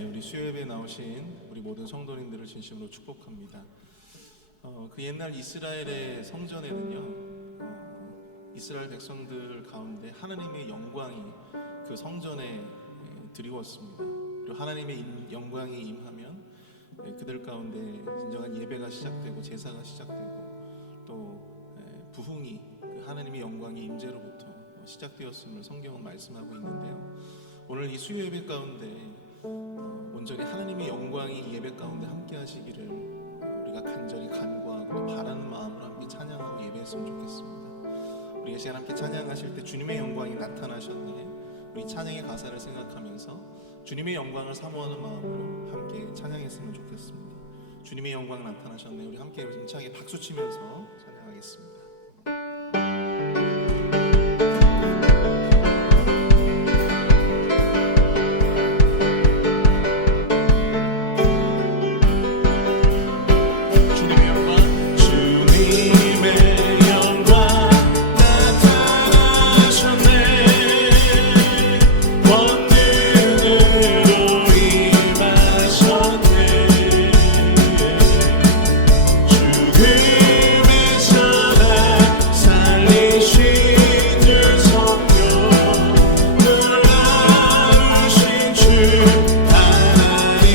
우리 수요예배에 나오신 우리 모든 성도님들을 진심으로 축복합니다. 그 옛날 이스라엘의 성전에는요, 이스라엘 백성들 가운데 하나님의 영광이 그 성전에 드리웠습니다. 그리고 하나님의 영광이 임하면 그들 가운데 진정한 예배가 시작되고 제사가 시작되고 또 부흥이 그 하나님의 영광이 임재로부터 시작되었음을 성경은 말씀하고 있는데요. 오늘 이 수요 예배 가운데 온전히 하나님의 영광이 이 예배 가운데 함께 하시기를 우리가 간절히 간구하고 또 바라는 마음으로 함께 찬양하고 예배했으면 좋겠습니다. 우리 이 시간 함께 찬양하실 때 주님의 영광이 나타나셨네, 우리 찬양의 가사를 생각하면서 주님의 영광을 사모하는 마음으로 함께 찬양했으면 좋겠습니다. 주님의 영광 나타나셨네, 우리 함께 힘차게 박수 치면서 찬양하겠습니다.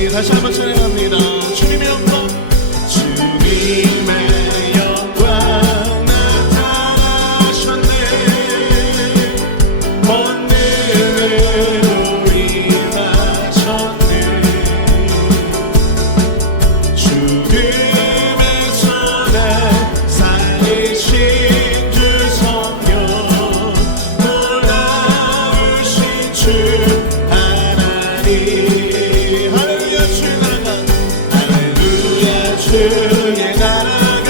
다시 한번 찬양합니다. 주님의 영광, 주님의 영광 나타나셨네. 본능으로 임하셨네. 죽음의 손에 살리신 주 성령, 놀라우신 주 하나님. 주의 나라가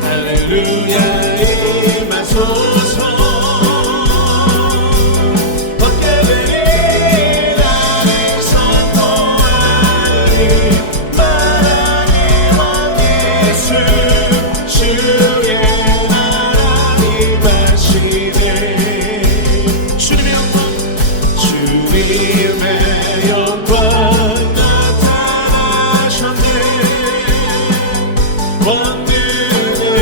할렐루야 임하소서. 얻게 되리 나를 선포하리 말하니 왕 예수. 주의 나라 임하시네. 주님의 영광, 주님의 영광 원능으로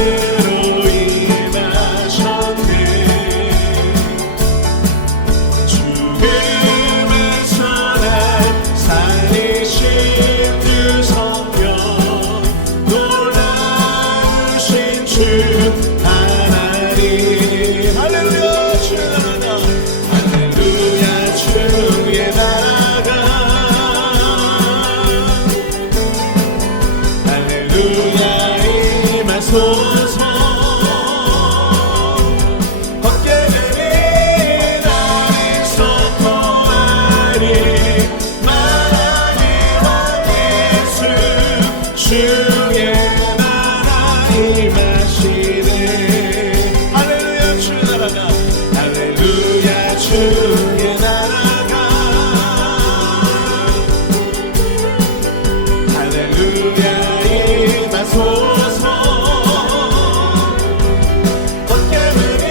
임하셨네. 죽음의 손에 살리신 주 성령, 놀라우신 주 하나님. 할렐루야 주의 나라가, 할렐루야 주의 나라가, 할렐루야 임하소서. 얻게 되리 나를 선포하리 말하니 왕 예수. 주의 나라 임하시네. 할렐루야 주의 나라가, 할렐루야 주의 나라가, 할렐루야 임하소서. 얻게 되리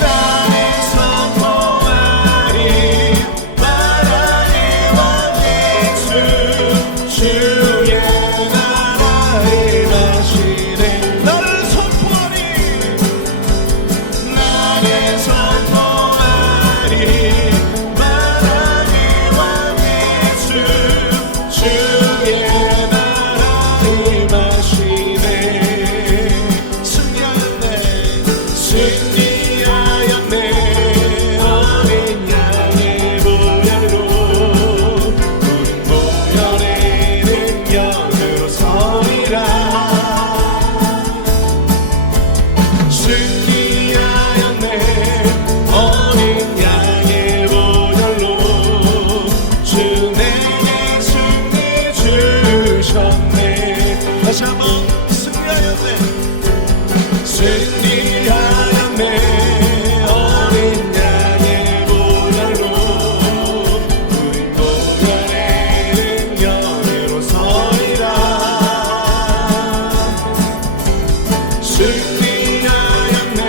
나를 선포하리 말하니 왕 예수. 주의 나라 임하시네. 나를 선포하리, 나를 선포하리 말하니 왕 예수. 주의 나라 임하시네. 승리하였네, 승리하였네. 어린 양의 보혈로 우린 보혈에는 영으로 서리라. 승리하였네, 어린 양의 보혈로 주 내게 승리 주셨네. 다시 한번 승리하였네, 승리하였네. 어린 양의 보혈로 우린 보혈에는 영으로 서리라. 승리하였네,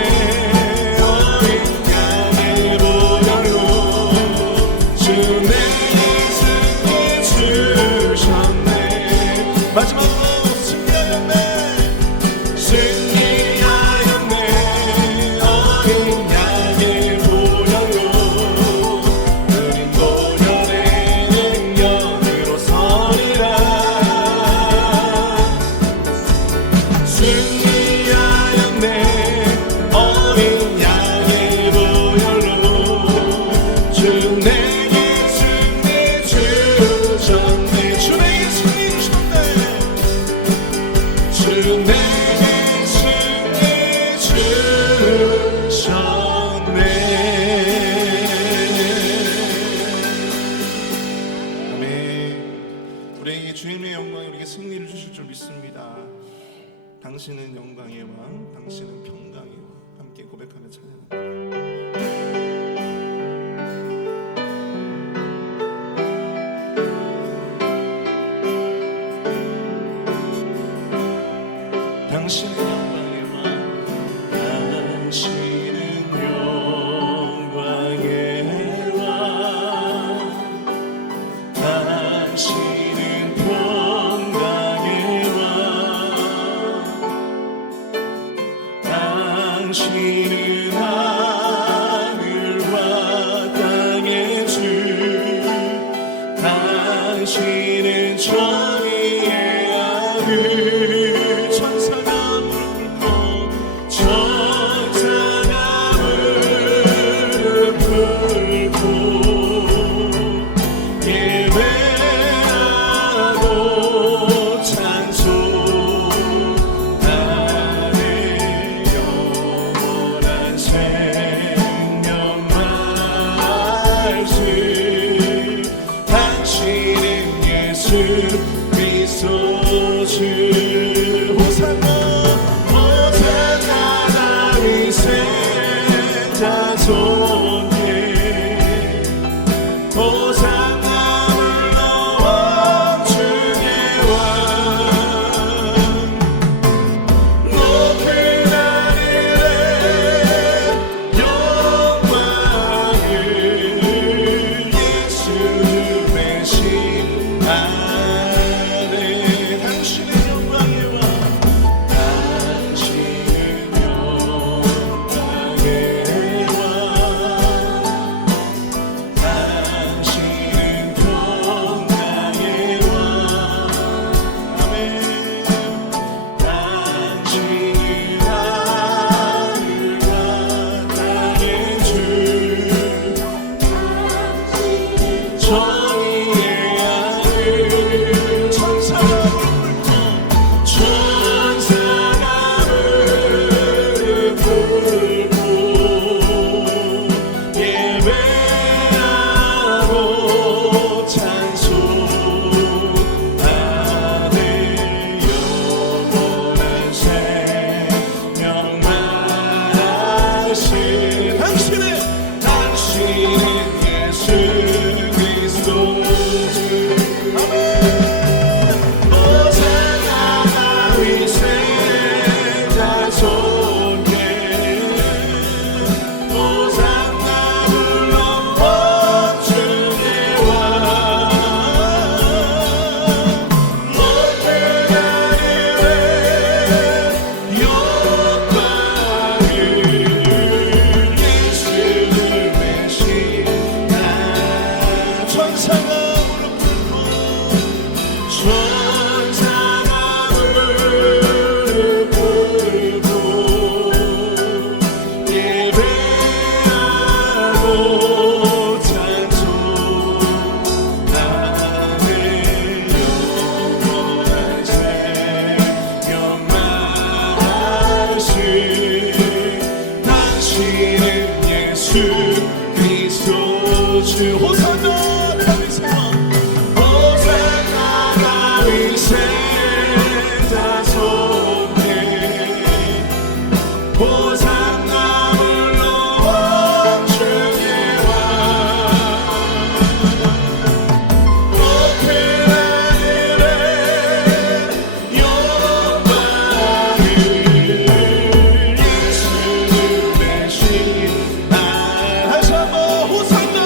당신은 영광의 왕, 당신은 평강의 왕. 함께 고백하며 찬양합니다. 당신은 영광의 왕, 당신은 영광의 왕, 당신은 평강의 왕, 당신은 하늘과 땅의 주, 당신은 정의의 아들. 그리스도 주 호산나 호산나 다윗의 자손에 호산나 물러와 주의 왕 높은 하늘에 영광을 예수 되신 주 호산나 다윗의 왕 호산나 다윗의 자손에 호산나 물러와 주의 왕 높은 하늘에 영광을 예수 되신 다시 한번 호산나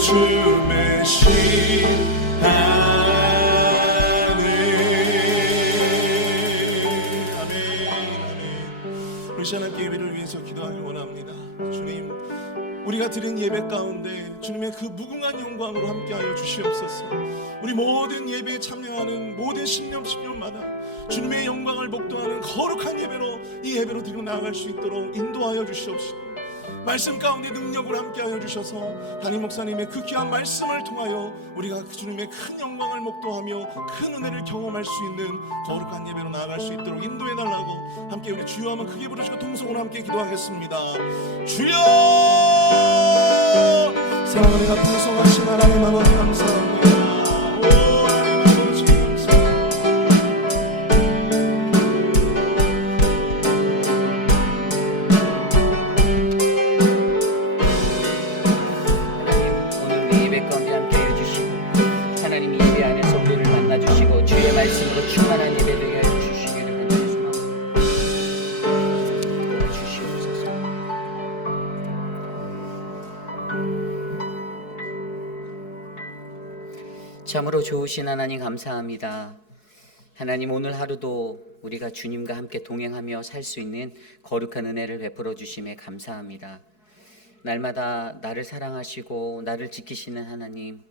주의 신 아멘. 아멘. 우리 시간 함께 예배를 위해서 기도하길 원합니다. 주님, 우리 우리가 드린 예배 가운데 주님의 그 무궁한 영광으로 함께하여 주시옵소서. 우리 모든 예배에 참여하는 모든 신년마다 주님의 영광을 목도하는 거룩한 예배로 이 예배로 드리고 나아갈 수 있도록 인도하여 주시옵시고, 말씀 가운데 능력을 함께하여 주셔서 담임 목사님의 그 귀한 말씀을 통하여 우리가 그 주님의 큰 영광을 목도하며 큰 은혜를 경험할 수 있는 거룩한 예배로 나아갈 수 있도록 인도해 달라고 함께 우리 주여 한번 크게 부르시고 통성으로 함께 기도하겠습니다. 주여! 사랑하는 가 풍성하신 하나님 아버지 감사합니다. 오 하나님 아버지 말씀으로 충만한 예배 되게 하여 주시기를 주시옵소서. 참으로 좋으신 하나님 감사합니다. 하나님, 오늘 하루도 우리가 주님과 함께 동행하며 살 수 있는 거룩한 은혜를 베풀어 주심에 감사합니다. 날마다 나를 사랑하시고 나를 지키시는 하나님,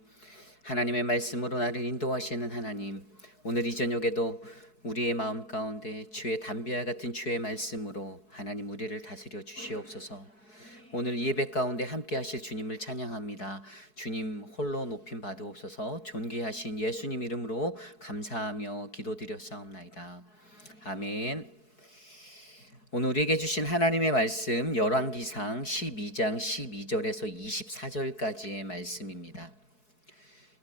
하나님의 말씀으로 나를 인도하시는 하나님, 오늘 이 저녁에도 우리의 마음 가운데 주의 담비와 같은 주의 말씀으로 하나님 우리를 다스려 주시옵소서. 오늘 예배 가운데 함께 하실 주님을 찬양합니다. 주님 홀로 높임 받으옵소서. 존귀하신 예수님 이름으로 감사하며 기도드렸사옵나이다. 아멘. 오늘 우리에게 주신 하나님의 말씀 열왕기상 12장 12절에서 24절까지의 말씀입니다.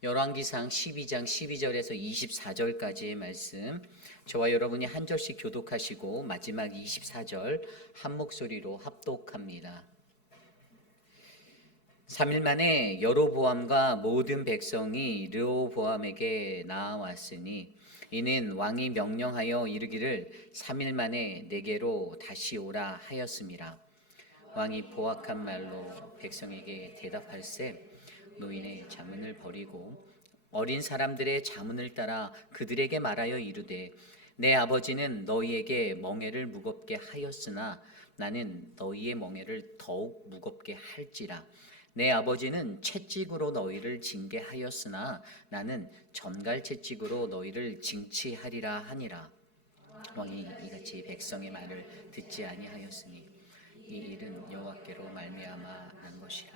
열왕기상 12장 12절에서 24절까지의 말씀, 저와 여러분이 한 절씩 교독하시고 마지막 24절 한 목소리로 합독합니다. 3일 만에 여로보암과 모든 백성이 르호보암에게 나아왔으니 이는 왕이 명령하여 이르기를 3일 만에 내게로 다시 오라 하였음이라. 왕이 보악한 말로 백성에게 대답할세 노인의 자문을 버리고 어린 사람들의 자문을 따라 그들에게 말하여 이르되 내 아버지는 너희에게 멍에를 무겁게 하였으나 나는 너희의 멍에를 더욱 무겁게 할지라. 내 아버지는 채찍으로 너희를 징계하였으나 나는 전갈 채찍으로 너희를 징치하리라 하니라. 왕이 이같이 백성의 말을 듣지 아니하였으니 이 일은 여호와께로 말미암아 난 것이라.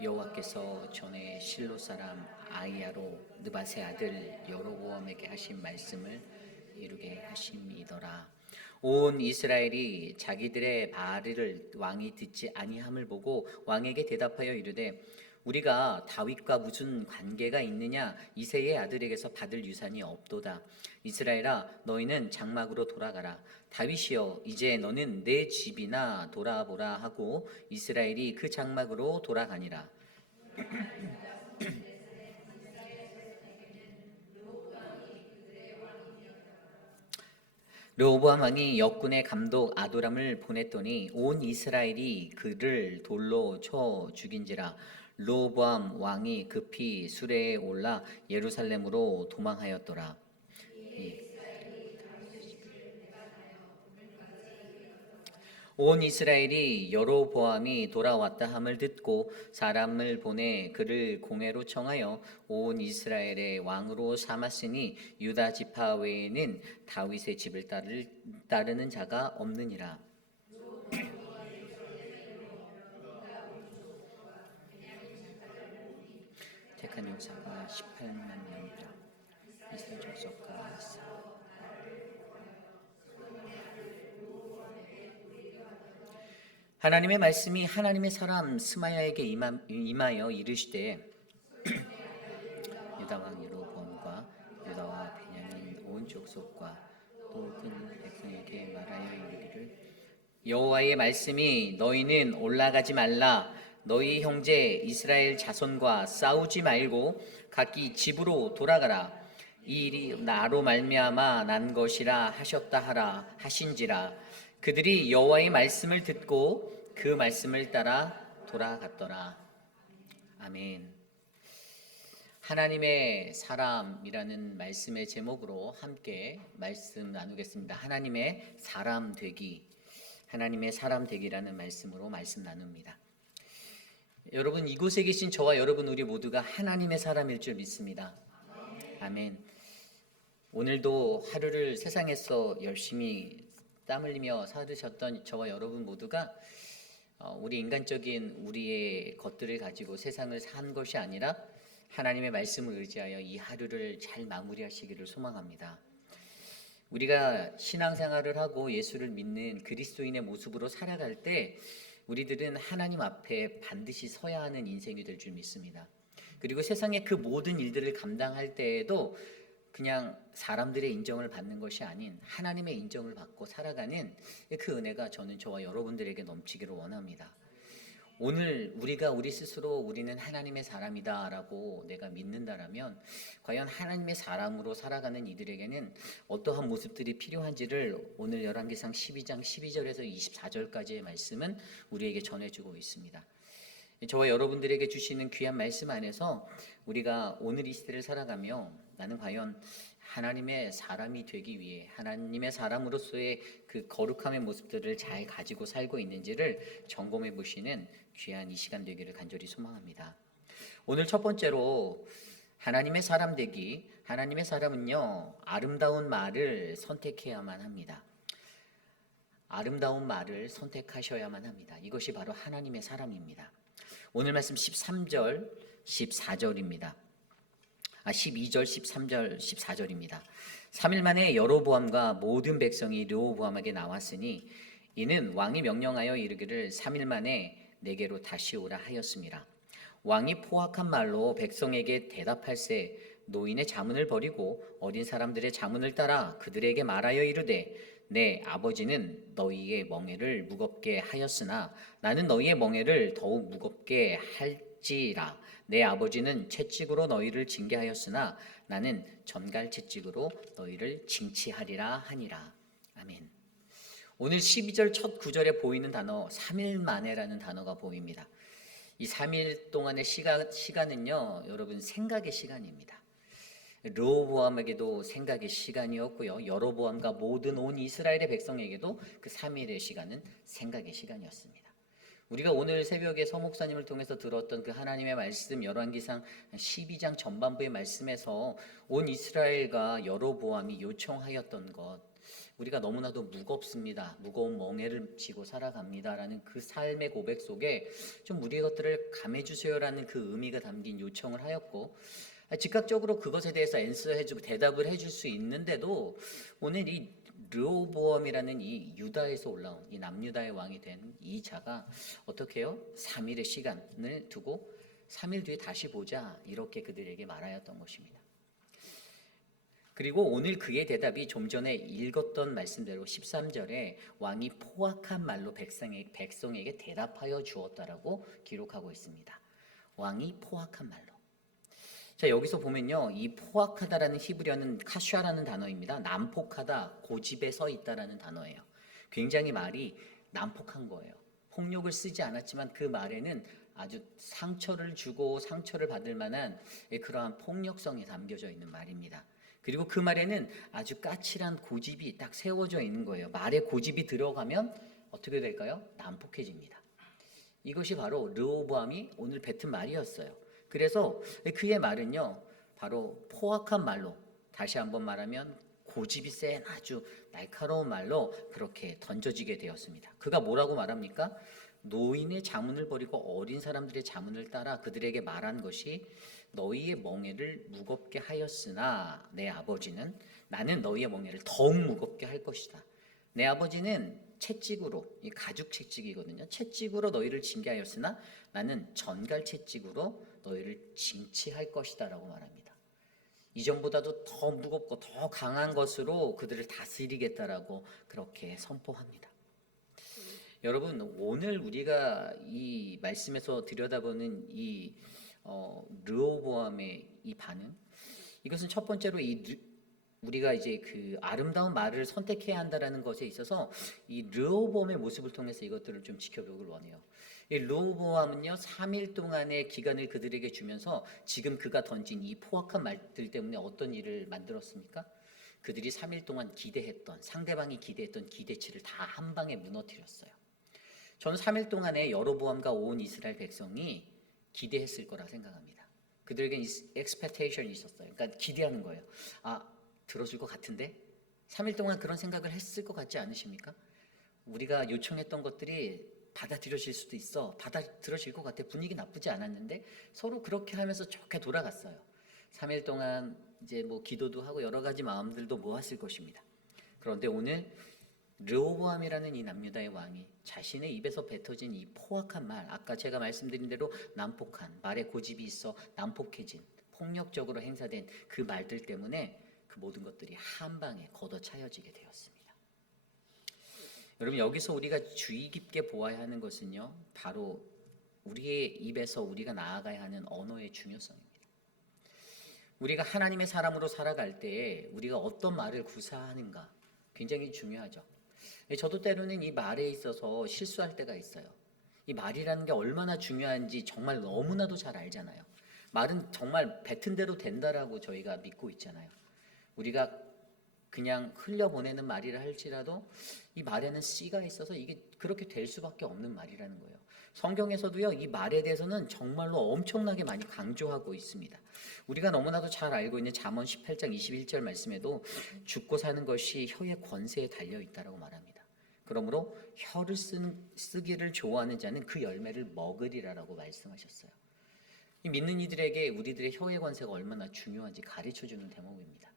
여호와께서 전에 실로 사람 아이야로 느밧의 아들 여로보암에게 하신 말씀을 이루게 하심이더라. 온 이스라엘이 자기들의 말을 왕이 듣지 아니함을 보고 왕에게 대답하여 이르되 우리가 다윗과 무슨 관계가 있느냐? 이새의 아들에게서 받을 유산이 없도다. 이스라엘아, 너희는 장막으로 돌아가라. 다윗이여, 이제 너는 내 집이나 돌아보라 하고 이스라엘이 그 장막으로 돌아가니라. 르호보암 왕이 역군의 감독 아도람을 보냈더니 온 이스라엘이 그를 돌로 쳐 죽인지라. 르호보암 왕이 급히 수레에 올라 예루살렘으로 도망하였더라. 온 이스라엘이 여로보암이 돌아왔다 함을 듣고 사람을 보내 그를 공회로 청하여 온 이스라엘의 왕으로 삼았으니 유다 지파 외에는 다윗의 집을 따르는 자가 없느니라. 택한 용사가 18만 명이라. 이스라엘 족속과 하나님의 말씀이 하나님의 사람 스마야에게 임하여 이르시되 유다 왕 여로보암과 유다와 베냐민 온 족속과 모든 백성에게 말하여 이르기를 여호와의 말씀이 너희는 올라가지 말라. 너희 형제 이스라엘 자손과 싸우지 말고 각기 집으로 돌아가라. 이 일이 나로 말미암아 난 것이라 하셨다 하라 하신지라. 그들이 여호와의 말씀을 듣고 그 말씀을 따라 돌아갔더라. 아멘. 하나님의 사람이라는 말씀의 제목으로 함께 말씀 나누겠습니다. 하나님의 사람 되기, 하나님의 사람 되기라는 말씀으로 말씀 나눕니다. 여러분, 이곳에 계신 저와 여러분 우리 모두가 하나님의 사람일 줄 믿습니다. 아멘. 오늘도 하루를 세상에서 열심히 땀 흘리며 살으셨던 저와 여러분 모두가 우리 인간적인 우리의 것들을 가지고 세상을 산 것이 아니라 하나님의 말씀을 의지하여 이 하루를 잘 마무리하시기를 소망합니다. 우리가 신앙생활을 하고 예수를 믿는 그리스도인의 모습으로 살아갈 때 우리들은 하나님 앞에 반드시 서야 하는 인생이 될 줄 믿습니다. 그리고 세상의 그 모든 일들을 감당할 때에도 그냥 사람들의 인정을 받는 것이 아닌 하나님의 인정을 받고 살아가는 그 은혜가 저는 저와 여러분들에게 넘치기를 원합니다. 오늘 우리가 우리 스스로 우리는 하나님의 사람이다라고 내가 믿는다라면 과연 하나님의 사람으로 살아가는 이들에게는 어떠한 모습들이 필요한지를 오늘 열왕기상 12장 12절에서 24절까지의 말씀은 우리에게 전해주고 있습니다. 저와 여러분들에게 주시는 귀한 말씀 안에서 우리가 오늘 이 시대를 살아가며 나는 과연 하나님의 사람이 되기 위해 하나님의 사람으로서의 그 거룩함의 모습들을 잘 가지고 살고 있는지를 점검해 보시는 귀한 이 시간 되기를 간절히 소망합니다. 오늘 첫 번째로 하나님의 사람 되기. 하나님의 사람은요, 아름다운 말을 선택해야만 합니다. 아름다운 말을 선택하셔야만 합니다. 이것이 바로 하나님의 사람입니다. 오늘 말씀 13절, 14절입니다. 12절, 13절, 14절입니다. 3일 만에 여로보암과 모든 백성이 르호보암에게 나왔으니 이는 왕이 명령하여 이르기를 3일 만에 내게로 다시 오라 하였습니다. 왕이 포악한 말로 백성에게 대답할세 노인의 자문을 버리고 어린 사람들의 자문을 따라 그들에게 말하여 이르되 내 아버지는 너희의 멍에를 무겁게 하였으나 나는 너희의 멍에를 더욱 무겁게 할지라. 내 아버지는 채찍으로 너희를 징계하였으나 나는 전갈 채찍으로 너희를 징치하리라 하니라. 아멘. 오늘 12절 첫 구절에 보이는 단어 3일 만에라는 단어가 보입니다. 이 3일 동안의 시간은요, 여러분 생각의 시간입니다. 르호보암에게도 생각의 시간이었고요, 여로보암과 모든 온 이스라엘의 백성에게도 그 3일의 시간은 생각의 시간이었습니다. 우리가 오늘 새벽에 서 목사님을 통해서 들었던 그 하나님의 말씀 열왕기상 12장 전반부의 말씀에서 온 이스라엘과 여로보암이 요청하였던 것, 우리가 너무나도 무겁습니다. 무거운 멍에를 지고 살아갑니다라는 그 삶의 고백 속에 좀 우리의 것들을 감해주세요라는 그 의미가 담긴 요청을 하였고, 즉각적으로 그것에 대해서 앤서해주고 대답을 해줄 수 있는데도 오늘 이 르호보암이라는 이 유다에서 올라온 이 남유다의 왕이 된 이 자가 어떻게 해요? 3일의 시간을 두고 3일 뒤에 다시 보자 이렇게 그들에게 말하였던 것입니다. 그리고 오늘 그의 대답이 좀 전에 읽었던 말씀대로 13절에 왕이 포악한 말로 백성에게 대답하여 주었다라고 기록하고 있습니다. 왕이 포악한 말로. 자, 여기서 보면요, 이 포악하다라는 히브리어는 카슈아라는 단어입니다. 난폭하다, 고집에 서 있다라는 단어예요. 굉장히 말이 난폭한 거예요. 폭력을 쓰지 않았지만 그 말에는 아주 상처를 주고 상처를 받을 만한 그러한 폭력성이 담겨져 있는 말입니다. 그리고 그 말에는 아주 까칠한 고집이 딱 세워져 있는 거예요. 말에 고집이 들어가면 어떻게 될까요? 난폭해집니다. 이것이 바로 르호보암이 오늘 뱉은 말이었어요. 그래서 그의 말은요, 바로 포악한 말로, 다시 한번 말하면 고집이 센 아주 날카로운 말로 그렇게 던져지게 되었습니다. 그가 뭐라고 말합니까? 노인의 자문을 버리고 어린 사람들의 자문을 따라 그들에게 말한 것이 너희의 멍에를 무겁게 하였으나 내 아버지는 나는 너희의 멍에를 더욱 무겁게 할 것이다. 내 아버지는 채찍으로, 이 가죽 채찍이거든요. 채찍으로 너희를 징계하였으나 나는 전갈 채찍으로 너희를 징치할 것이다 라고 말합니다. 이전보다도 더 무겁고 더 강한 것으로 그들을 다스리겠다라고 그렇게 선포합니다. 여러분, 오늘 우리가 이 말씀에서 들여다보는 이 르호보암의 이 반응, 이것은 첫 번째로 우리가 이제 그 아름다운 말을 선택해야 한다라는 것에 있어서 이 르호보암의 모습을 통해서 이것들을 좀 지켜보길 원해요. 이 르호보암은요, 3일 동안의 기간을 그들에게 주면서 지금 그가 던진 이 포악한 말들 때문에 어떤 일을 만들었습니까? 그들이 3일 동안 기대했던, 상대방이 기대했던 기대치를 다 한 방에 무너뜨렸어요. 저는 3일 동안에 여로보암과 온 이스라엘 백성이 기대했을 거라 생각합니다. 그들에겐 expectation이 있었어요. 그러니까 기대하는 거예요. 들어줄 것 같은데? 3일 동안 그런 생각을 했을 것 같지 않으십니까? 우리가 요청했던 것들이 받아들여질 수도 있어. 받아들여질 것 같아. 분위기 나쁘지 않았는데 서로 그렇게 하면서 좋게 돌아갔어요. 3일 동안 이제 뭐 기도도 하고 여러 가지 마음들도 모았을 것입니다. 그런데 오늘 르호보암이라는 이 남유다의 왕이 자신의 입에서 뱉어진 이 포악한 말, 아까 제가 말씀드린 대로 난폭한 말에 고집이 있어 난폭해진 폭력적으로 행사된 그 말들 때문에 그 모든 것들이 한 방에 걷어차여지게 되었습니다. 여러분, 여기서 우리가 주의 깊게 보아야 하는 것은요, 바로 우리의 입에서 우리가 나아가야 하는 언어의 중요성입니다. 우리가 하나님의 사람으로 살아갈 때에 우리가 어떤 말을 구사하는가 굉장히 중요하죠. 저도 때로는 이 말에 있어서 실수할 때가 있어요. 이 말이라는 게 얼마나 중요한지 정말 너무나도 잘 알잖아요. 말은 정말 뱉은 대로 된다라고 저희가 믿고 있잖아요. 우리가 그냥 흘려보내는 말이라 할지라도 이 말에는 씨가 있어서 이게 그렇게 될 수밖에 없는 말이라는 거예요. 성경에서도요, 이 말에 대해서는 정말로 엄청나게 많이 강조하고 있습니다. 우리가 너무나도 잘 알고 있는 잠언 18장 21절 말씀에도 죽고 사는 것이 혀의 권세에 달려 있다라고 말합니다. 그러므로 혀를 쓰기를 좋아하는 자는 그 열매를 먹으리라라고 말씀하셨어요. 이 믿는 이들에게 우리들의 혀의 권세가 얼마나 중요한지 가르쳐주는 대목입니다.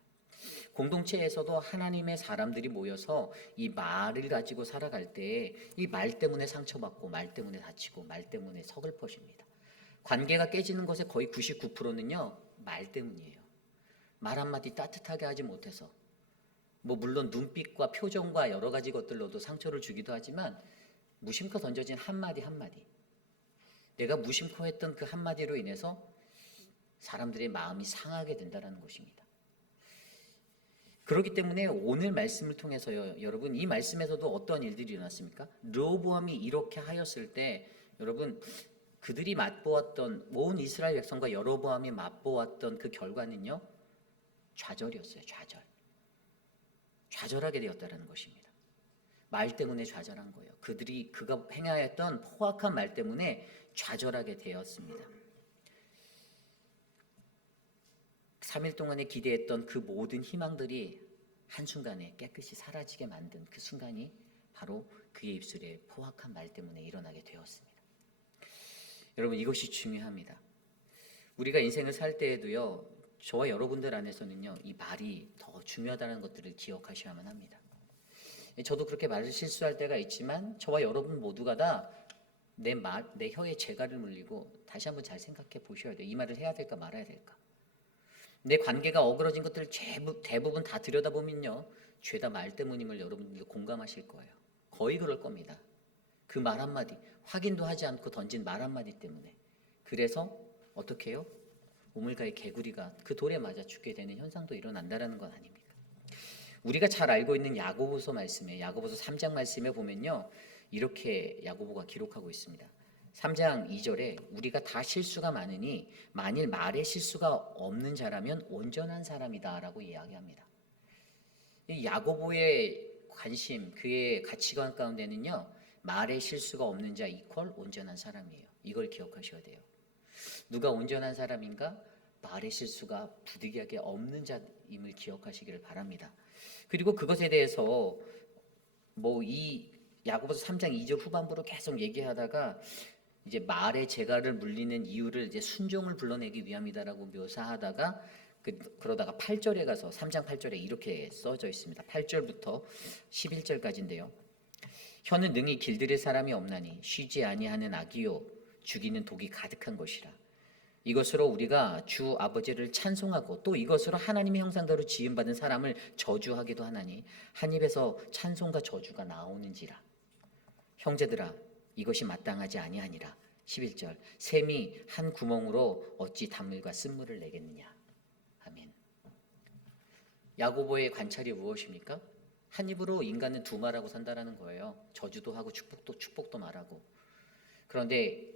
공동체에서도 하나님의 사람들이 모여서 이 말을 가지고 살아갈 때 이 말 때문에 상처받고 말 때문에 다치고 말 때문에 서글퍼집니다. 관계가 깨지는 것의 거의 99%는요 말 때문이에요. 말 한마디 따뜻하게 하지 못해서 물론 눈빛과 표정과 여러 가지 것들로도 상처를 주기도 하지만 무심코 던져진 한마디 내가 무심코 했던 그 한마디로 인해서 사람들의 마음이 상하게 된다는 것입니다. 그렇기 때문에 오늘 말씀을 통해서요, 여러분 이 말씀에서도 어떤 일들이 일어났습니까? 르호보암이 이렇게 하였을 때 여러분 그들이 맛보았던 온 이스라엘 백성과 여로보암이 맛보았던 그 결과는요 좌절이었어요. 좌절하게 되었다는 것입니다. 말 때문에 좌절한 거예요. 그가 행하였던 포악한 말 때문에 좌절하게 되었습니다. 3일 동안에 기대했던 그 모든 희망들이 한순간에 깨끗이 사라지게 만든 그 순간이 바로 그의 입술에 포악한 말 때문에 일어나게 되었습니다. 여러분 이것이 중요합니다. 우리가 인생을 살 때에도요, 저와 여러분들 안에서는요, 이 말이 더 중요하다는 것들을 기억하셔야만 합니다. 저도 그렇게 말을 실수할 때가 있지만 저와 여러분 모두가 다 내 혀에 재갈을 물리고 다시 한번 잘 생각해 보셔야 돼요. 이 말을 해야 될까 말아야 될까. 내 관계가 어그러진 것들을 대부분 다 들여다보면요, 죄다 말 때문임을 여러분들도 공감하실 거예요. 거의 그럴 겁니다. 그 말 한마디, 확인도 하지 않고 던진 말 한마디 때문에. 그래서 어떻게 해요? 우물가의 개구리가 그 돌에 맞아 죽게 되는 현상도 일어난다는 건 아닙니까? 우리가 잘 알고 있는 야고보서 3장 말씀에 보면요, 이렇게 야고보가 기록하고 있습니다. 3장 2절에 우리가 다 실수가 많으니 만일 말에 실수가 없는 자라면 온전한 사람이다라고 이야기합니다. 이 야고보의 관심, 그의 가치관 가운데는요, 말에 실수가 없는 자 이퀄 온전한 사람이에요. 이걸 기억하셔야 돼요. 누가 온전한 사람인가? 말에 실수가 부득이하게 없는 자임을 기억하시기를 바랍니다. 그리고 그것에 대해서 이 야고보서 3장 2절 후반부로 계속 얘기하다가 이제 말의 재갈을 물리는 이유를 이제 순종을 불러내기 위함이다라고 묘사하다가 그러다가 8절에 가서 3장 8절에 이렇게 써져 있습니다. 8절부터 11절까지인데요. 혀는 능히 길들일 사람이 없나니 쉬지 아니하는 악이요 죽이는 독이 가득한 것이라. 이것으로 우리가 주 아버지를 찬송하고 또 이것으로 하나님의 형상대로 지음받은 사람을 저주하기도 하나니 한 입에서 찬송과 저주가 나오는지라. 형제들아 이것이 마땅하지 아니하니라. 11절 샘이 한 구멍으로 어찌 단물과 쓴물을 내겠느냐. 아멘. 야고보의 관찰이 무엇입니까? 한 입으로 인간은 두 말하고 산다라는 거예요. 저주도 하고 축복도 말하고. 그런데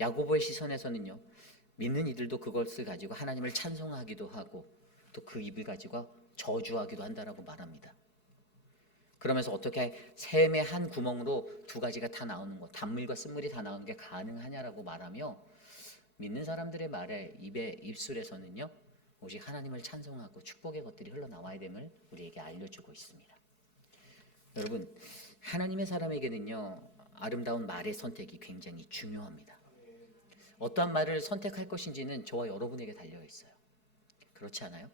야고보의 시선에서는요, 믿는 이들도 그것을 가지고 하나님을 찬송하기도 하고 또 그 입을 가지고 저주하기도 한다라고 말합니다. 그러면서 어떻게 샘의 한 구멍으로 두 가지가 다 나오는 것, 단물과 쓴물이 다 나오는 게 가능하냐라고 말하며 믿는 사람들의 말에 입술에서는요 오직 하나님을 찬송하고 축복의 것들이 흘러나와야 됨을 우리에게 알려주고 있습니다. 여러분, 하나님의 사람에게는요 아름다운 말의 선택이 굉장히 중요합니다. 어떠한 말을 선택할 것인지는 저와 여러분에게 달려 있어요. 그렇지 않아요?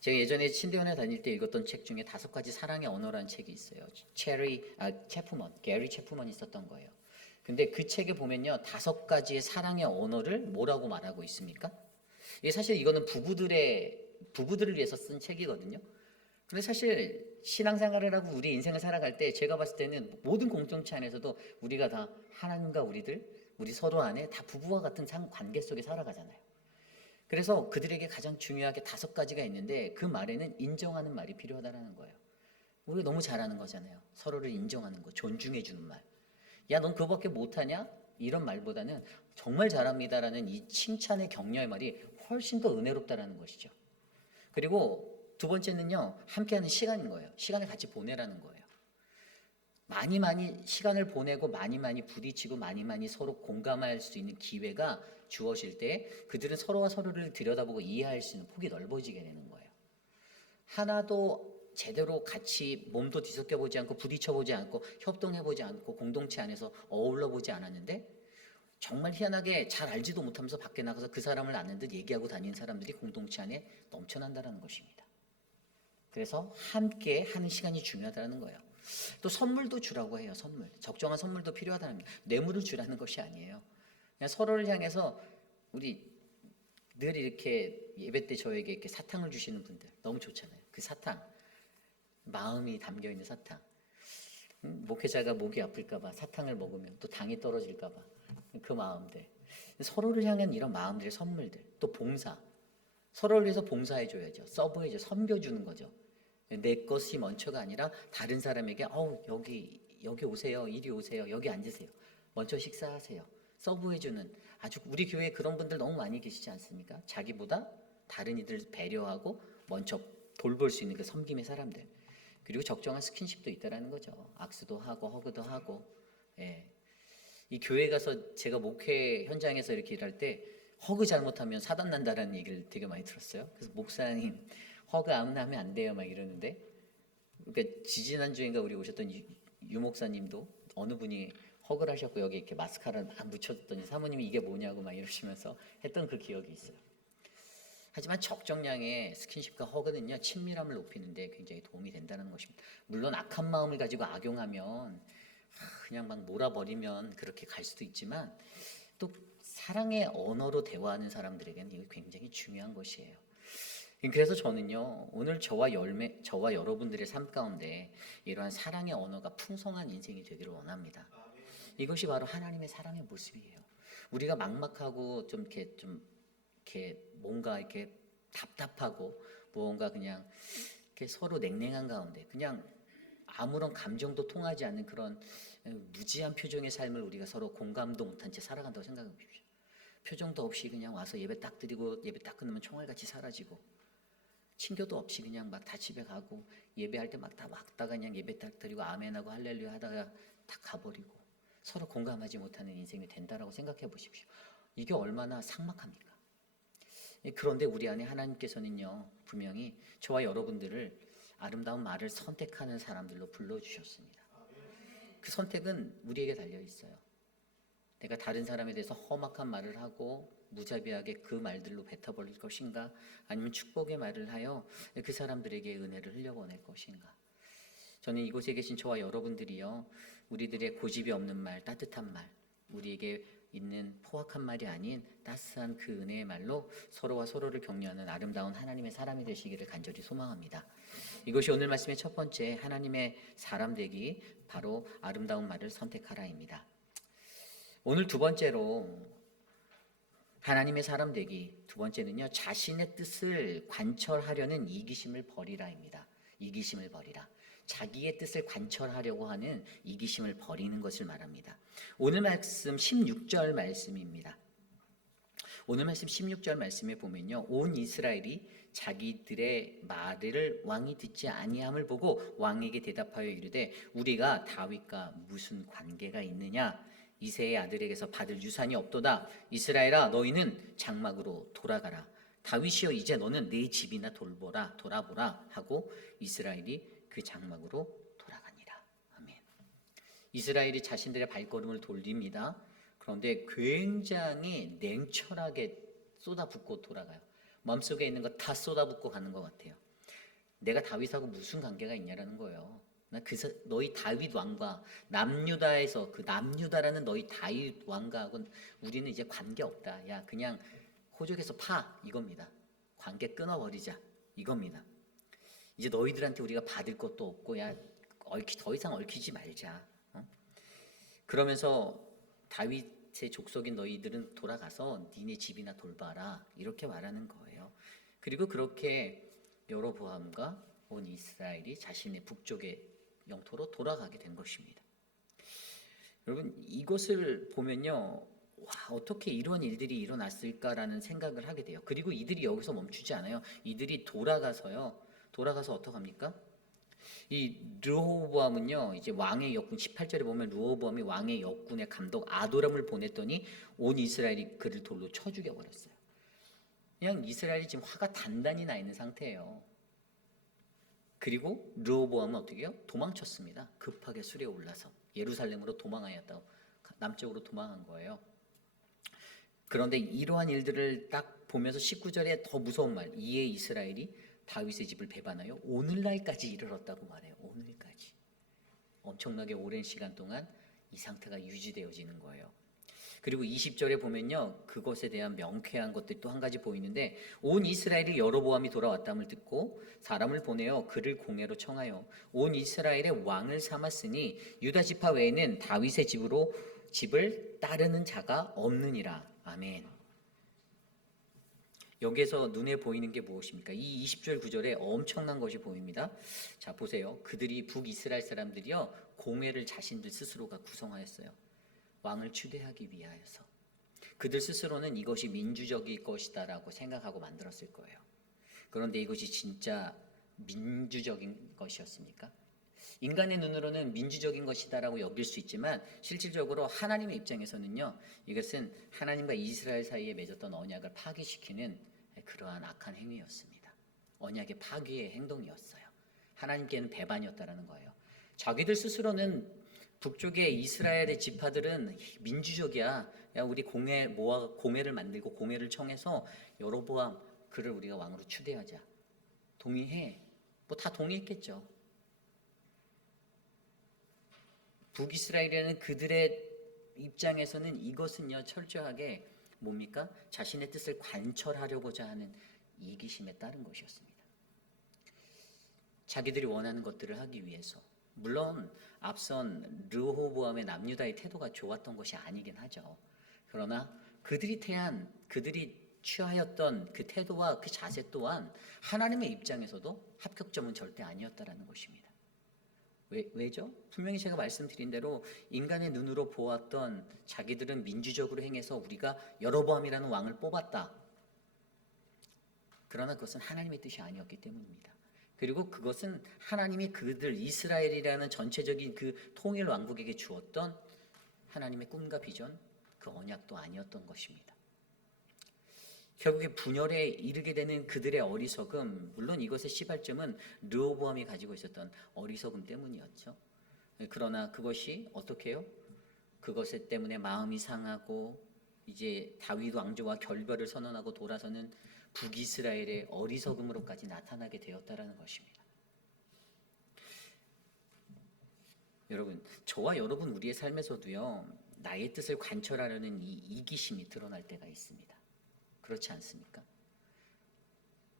제가 예전에 신대원에 다닐 때 읽었던 책 중에 5가지 사랑의 언어라는 책이 있어요. 게리 체프먼이 썼던 거예요. 근데 그 책에 보면요 5가지의 사랑의 언어를 뭐라고 말하고 있습니까? 이게 사실 이거는 부부들을 위해서 쓴 책이거든요. 근데 사실 신앙생활을 하고 우리 인생을 살아갈 때 제가 봤을 때는 모든 공동체 안에서도 우리가 다 하나님과 우리 서로 안에 다 부부와 같은 관계 속에 살아가잖아요. 그래서 그들에게 가장 중요하게 5가지가 있는데 그 말에는 인정하는 말이 필요하다는 거예요. 우리가 너무 잘하는 거잖아요. 서로를 인정하는 거, 존중해 주는 말. 야, 넌 그거밖에 못하냐? 이런 말보다는 정말 잘합니다라는 이 칭찬의 격려의 말이 훨씬 더 은혜롭다라는 것이죠. 그리고 2번째는요, 함께하는 시간인 거예요. 시간을 같이 보내라는 거예요. 많이 시간을 보내고 많이 부딪히고 많이 서로 공감할 수 있는 기회가 주어질 때 그들은 서로가 서로를 들여다보고 이해할 수 있는 폭이 넓어지게 되는 거예요. 하나도 제대로 같이 몸도 뒤섞여 보지 않고 부딪혀 보지 않고 협동해 보지 않고 공동체 안에서 어울러 보지 않았는데 정말 희한하게 잘 알지도 못하면서 밖에 나가서 그 사람을 아는 듯 얘기하고 다니는 사람들이 공동체 안에 넘쳐난다는 것입니다. 그래서 함께 하는 시간이 중요하다는 거예요. 또 선물도 주라고 해요. 적정한 선물도 필요하다는 겁니다. 뇌물을 주라는 것이 아니에요. 그냥 서로를 향해서 우리 늘 이렇게 예배 때 저에게 이렇게 사탕을 주시는 분들 너무 좋잖아요. 그 사탕, 마음이 담겨 있는 사탕. 목회자가 목이 아플까봐 사탕을 먹으면 또 당이 떨어질까봐 그 마음들. 서로를 향한 이런 마음들의 선물들. 또 봉사. 서로를 위해서 봉사해줘야죠. 서브해줘, 섬겨주는 거죠. 내 것이 먼저가 아니라 다른 사람에게 여기 오세요, 이리 오세요, 여기 앉으세요, 먼저 식사하세요. 서브해주는 아주 우리 교회에 그런 분들 너무 많이 계시지 않습니까? 자기보다 다른 이들 배려하고 먼저 돌볼 수 있는 그 섬김의 사람들. 그리고 적정한 스킨십도 있다라는 거죠. 악수도 하고 허그도 하고. 예. 이 교회 가서 제가 목회 현장에서 이렇게 일할 때 허그 잘못하면 사단 난다라는 얘기를 되게 많이 들었어요. 그래서 목사님 허그 아무나 하면 안 돼요 막 이러는데, 그러니까 지지난주인가 우리 오셨던 유 목사님도 어느 분이 허그를 하셨고 여기 이렇게 마스카라를 막 묻혀줬더니 사모님이 이게 뭐냐고 막 이러시면서 했던 그 기억이 있어요. 하지만 적정량의 스킨십과 허그는요 친밀함을 높이는데 굉장히 도움이 된다는 것입니다. 물론 악한 마음을 가지고 악용하면 그냥 막 몰아버리면 그렇게 갈 수도 있지만 또 사랑의 언어로 대화하는 사람들에게는 이거 굉장히 중요한 것이에요. 그래서 저는요 오늘 저와 여러분들의 삶 가운데 이러한 사랑의 언어가 풍성한 인생이 되기를 원합니다. 이것이 바로 하나님의 사랑의 모습이에요. 우리가 막막하고 좀 이렇게 뭔가 이렇게 답답하고 뭔가 그냥 이렇게 서로 냉랭한 가운데 그냥 아무런 감정도 통하지 않는 그런 무지한 표정의 삶을 우리가 서로 공감도 못한 채 살아간다고 생각해 보십시오. 표정도 없이 그냥 와서 예배 딱 드리고 예배 딱 끝나면 총알같이 사라지고 친교도 없이 그냥 막 다 집에 가고 예배할 때 막 다 왔다가 그냥 예배 딱 드리고 아멘하고 할렐루야 하다가 다 가버리고 서로 공감하지 못하는 인생이 된다라고 생각해 보십시오. 이게 얼마나 삭막합니까? 그런데 우리 안에 하나님께서는요 분명히 저와 여러분들을 아름다운 말을 선택하는 사람들로 불러주셨습니다. 그 선택은 우리에게 달려 있어요. 내가 다른 사람에 대해서 험악한 말을 하고 무자비하게 그 말들로 뱉어버릴 것인가, 아니면 축복의 말을 하여 그 사람들에게 은혜를 흘려보낼 것인가. 저는 이곳에 계신 저와 여러분들이요 우리들의 고집이 없는 말, 따뜻한 말, 우리에게 있는 포악한 말이 아닌 따스한 그 은혜의 말로 서로와 서로를 격려하는 아름다운 하나님의 사람이 되시기를 간절히 소망합니다. 이것이 오늘 말씀의 첫 번째 하나님의 사람 되기, 바로 아름다운 말을 선택하라입니다. 오늘 2번째로 하나님의 사람 되기, 2번째는요 자신의 뜻을 관철하려는 이기심을 버리라입니다. 이기심을 버리라. 자기의 뜻을 관철하려고 하는 이기심을 버리는 것을 말합니다. 오늘 말씀 16절 말씀입니다. 오늘 말씀 16절 말씀에 보면요 온 이스라엘이 자기들의 말을 왕이 듣지 아니함을 보고 왕에게 대답하여 이르되 우리가 다윗과 무슨 관계가 있느냐, 이새의 아들에게서 받을 유산이 없도다. 이스라엘아 너희는 장막으로 돌아가라. 다윗이여 이제 너는 내 집이나 돌아보라 하고 이스라엘이 그 장막으로 돌아가니라. 아멘. 이스라엘이 자신들의 발걸음을 돌립니다. 그런데 굉장히 냉철하게 쏟아붓고 돌아가요. 마음속에 있는 거 다 쏟아붓고 가는 것 같아요. 내가 다윗하고 무슨 관계가 있냐라는 거예요. 너희 다윗 왕과 남유다에서 그 남유다라는 너희 다윗 왕과하고는 우리는 이제 관계 없다. 야 그냥 호적에서 파 이겁니다. 관계 끊어버리자 이겁니다. 이제 너희들한테 우리가 받을 것도 없고 야 더 이상 얽히지 말자. 그러면서 다윗의 족속인 너희들은 돌아가서 니네 집이나 돌봐라 이렇게 말하는 거예요. 그리고 그렇게 여로보암과 온 이스라엘이 자신의 북쪽의 영토로 돌아가게 된 것입니다. 여러분 이것을 보면요, 와 어떻게 이런 일들이 일어났을까라는 생각을 하게 돼요. 그리고 이들이 여기서 멈추지 않아요. 이들이 돌아가서 어떡합니까? 이 르호보암은요 이제 왕의 역군 18절에 보면 르호보암이 왕의 역군의 감독 아도람을 보냈더니 온 이스라엘이 그를 돌로 쳐 죽여버렸어요. 그냥 이스라엘이 지금 화가 단단히 나 있는 상태예요. 그리고 르호보암은 어떻게 해요? 도망쳤습니다. 급하게 수레에 올라서 예루살렘으로 도망하였다고 남쪽으로 도망한 거예요. 그런데 이러한 일들을 딱 보면서 19절에 더 무서운 말, 이에 이스라엘이 다윗의 집을 배반하여 오늘날까지 이르렀다고 말해요. 오늘까지. 엄청나게 오랜 시간 동안 이 상태가 유지되어지는 거예요. 그리고 20절에 보면요, 그것에 대한 명쾌한 것들이 또 한 가지 보이는데 온 이스라엘이 여로보암이 돌아왔다함을 듣고 사람을 보내어 그를 공회로 청하여 온 이스라엘의 왕을 삼았으니 유다 지파 외에는 다윗의 집을 따르는 자가 없느니라. 아멘. 여기에서 눈에 보이는 게 무엇입니까? 이 20절 9절에 엄청난 것이 보입니다. 자 보세요. 그들이 북이스라엘 사람들이요 공회를 자신들 스스로가 구성하였어요. 왕을 추대하기 위하여서. 그들 스스로는 이것이 민주적일 것이다라고 생각하고 만들었을 거예요. 그런데 이것이 진짜 민주적인 것이었습니까? 인간의 눈으로는 민주적인 것이다라고 여길 수 있지만 실질적으로 하나님의 입장에서는요, 이것은 하나님과 이스라엘 사이에 맺었던 언약을 파기시키는 그러한 악한 행위였습니다. 언약의 파기의 행동이었어요. 하나님께는 배반이었다라는 거예요. 자기들 스스로는 북쪽의 이스라엘의 지파들은 민주적이야. 야 우리 공회를 만들고 공회를 청해서 여로보암 그를 우리가 왕으로 추대하자. 동의해. 뭐 다 동의했겠죠. 북이스라엘이라는 그들의 입장에서는 이것은요 철저하게 뭡니까? 자신의 뜻을 관철하려고자 하는 이기심에 따른 것이었습니다. 자기들이 원하는 것들을 하기 위해서. 물론 앞선 르호보암의 남유다의 태도가 좋았던 것이 아니긴 하죠. 그러나 그들이 취하였던 그 태도와 그 자세 또한 하나님의 입장에서도 합격점은 절대 아니었다라는 것입니다. 왜죠? 분명히 제가 말씀드린 대로 인간의 눈으로 보았던 자기들은 민주적으로 행해서 우리가 여로보암이라는 왕을 뽑았다. 그러나 그것은 하나님의 뜻이 아니었기 때문입니다. 그리고 그것은 하나님이 그들 이스라엘이라는 전체적인 그 통일 왕국에게 주었던 하나님의 꿈과 비전, 그 언약도 아니었던 것입니다. 결국에 분열에 이르게 되는 그들의 어리석음, 물론 이것의 시발점은 르호보암이 가지고 있었던 어리석음 때문이었죠. 그러나 그것이 어떻게 해요? 그것 때문에 마음이 상하고 이제 다윗 왕조와 결별을 선언하고 돌아서는 북이스라엘의 어리석음으로까지 나타나게 되었다라는 것입니다. 여러분, 저와 여러분 우리의 삶에서도요, 나의 뜻을 관철하려는 이 이기심이 드러날 때가 있습니다. 그렇지 않습니까?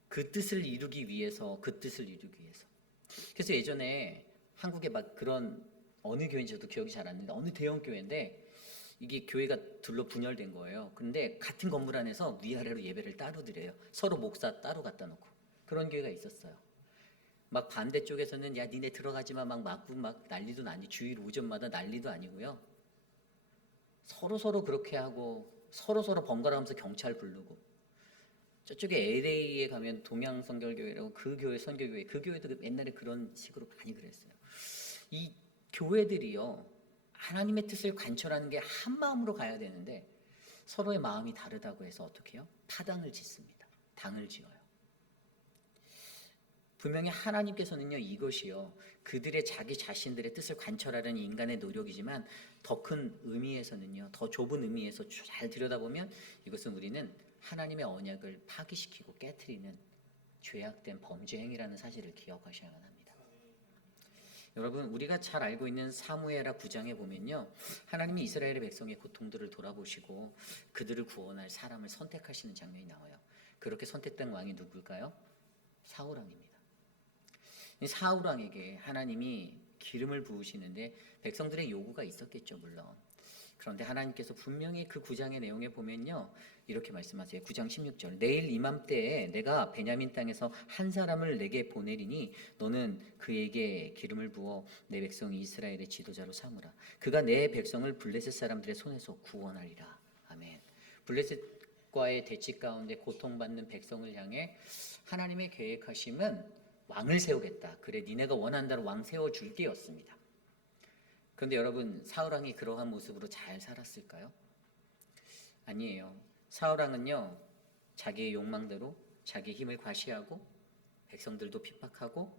그 뜻을 이루기 위해서. 그래서 예전에 한국에 막 그런 어느 교회인지 저도 기억이 잘 안 나는데 어느 대형 교회인데 이게 교회가 둘로 분열된 거예요. 근데 같은 건물 안에서 위아래로 예배를 따로 드려요. 서로 목사 따로 갖다 놓고. 그런 교회가 있었어요. 막 반대쪽에서는 야 니네 들어가지 마 막 맞고 막 난리도 아니 주일 오전마다 난리도 아니고요. 서로 그렇게 하고 서로 번갈아가면서 경찰 부르고. 저쪽에 LA에 가면 동양선결교회라고 그 교회 선교교회 그 교회도 옛날에 그런 식으로 많이 그랬어요. 이 교회들이요 하나님의 뜻을 관철하는 게 한 마음으로 가야 되는데 서로의 마음이 다르다고 해서 어떻게 해요? 파당을 짓습니다. 당을 지어요. 분명히 하나님께서는요, 이것이요, 그들의 자기 자신들의 뜻을 관철하려는 인간의 노력이지만 더 큰 의미에서는요, 더 좁은 의미에서 잘 들여다보면 이것은 우리는 하나님의 언약을 파기시키고 깨트리는 죄악된 범죄 행위라는 사실을 기억하셔야만 합니다. 여러분, 우리가 잘 알고 있는 사무엘하 9장에 보면요, 하나님이 이스라엘의 백성의 고통들을 돌아보시고 그들을 구원할 사람을 선택하시는 장면이 나와요. 그렇게 선택된 왕이 누굴까요? 사울 왕입니다. 이 사울 왕에게 하나님이 기름을 부으시는데 백성들의 요구가 있었겠죠, 물론. 그런데 하나님께서 분명히 그 9장의 내용에 보면요, 이렇게 말씀하세요. 9장 16절. 내일 이맘때에 내가 베냐민 땅에서 한 사람을 내게 보내리니 너는 그에게 기름을 부어 내 백성 이스라엘의 지도자로 삼으라. 그가 내 백성을 블레셋 사람들의 손에서 구원하리라. 아멘. 블레셋과의 대치 가운데 고통받는 백성을 향해 하나님의 계획하심은 왕을 세우겠다. 그래, 니네가 원하는 대로 왕 세워줄게였습니다. 그런데 여러분, 사울왕이 그러한 모습으로 잘 살았을까요? 아니에요. 사울왕은요, 자기의 욕망대로 자기 힘을 과시하고 백성들도 핍박하고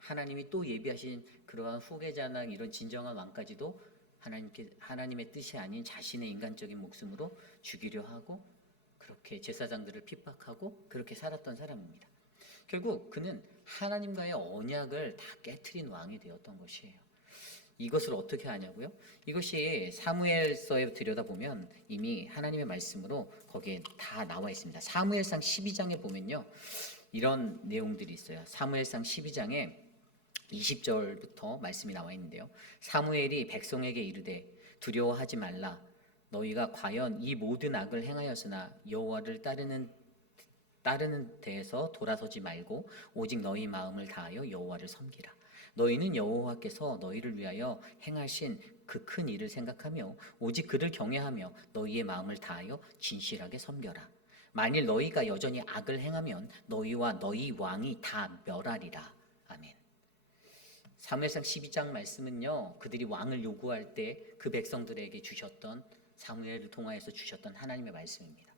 하나님이 또 예비하신 그러한 후계자나 이런 진정한 왕까지도 하나님의 뜻이 아닌 자신의 인간적인 목숨으로 죽이려 하고 그렇게 제사장들을 핍박하고 그렇게 살았던 사람입니다. 결국 그는 하나님과의 언약을 다 깨트린 왕이 되었던 것이에요. 이것을 어떻게 하냐고요? 이것이 사무엘서에 들여다보면 이미 하나님의 말씀으로 거기에 다 나와 있습니다. 사무엘상 12장에 보면요, 이런 내용들이 있어요. 사무엘상 12장에 20절부터 말씀이 나와 있는데요. 사무엘이 백성에게 이르되 두려워하지 말라. 너희가 과연 이 모든 악을 행하였으나 여호와를 따르는 데에서 돌아서지 말고 오직 너희 마음을 다하여 여호와를 섬기라. 너희는 여호와께서 너희를 위하여 행하신 그 큰 일을 생각하며 오직 그를 경외하며 너희의 마음을 다하여 진실하게 섬겨라. 만일 너희가 여전히 악을 행하면 너희와 너희 왕이 다 멸하리라. 아멘. 사무엘상 12장 말씀은요, 그들이 왕을 요구할 때 그 백성들에게 주셨던, 사무엘을 통하여서 주셨던 하나님의 말씀입니다.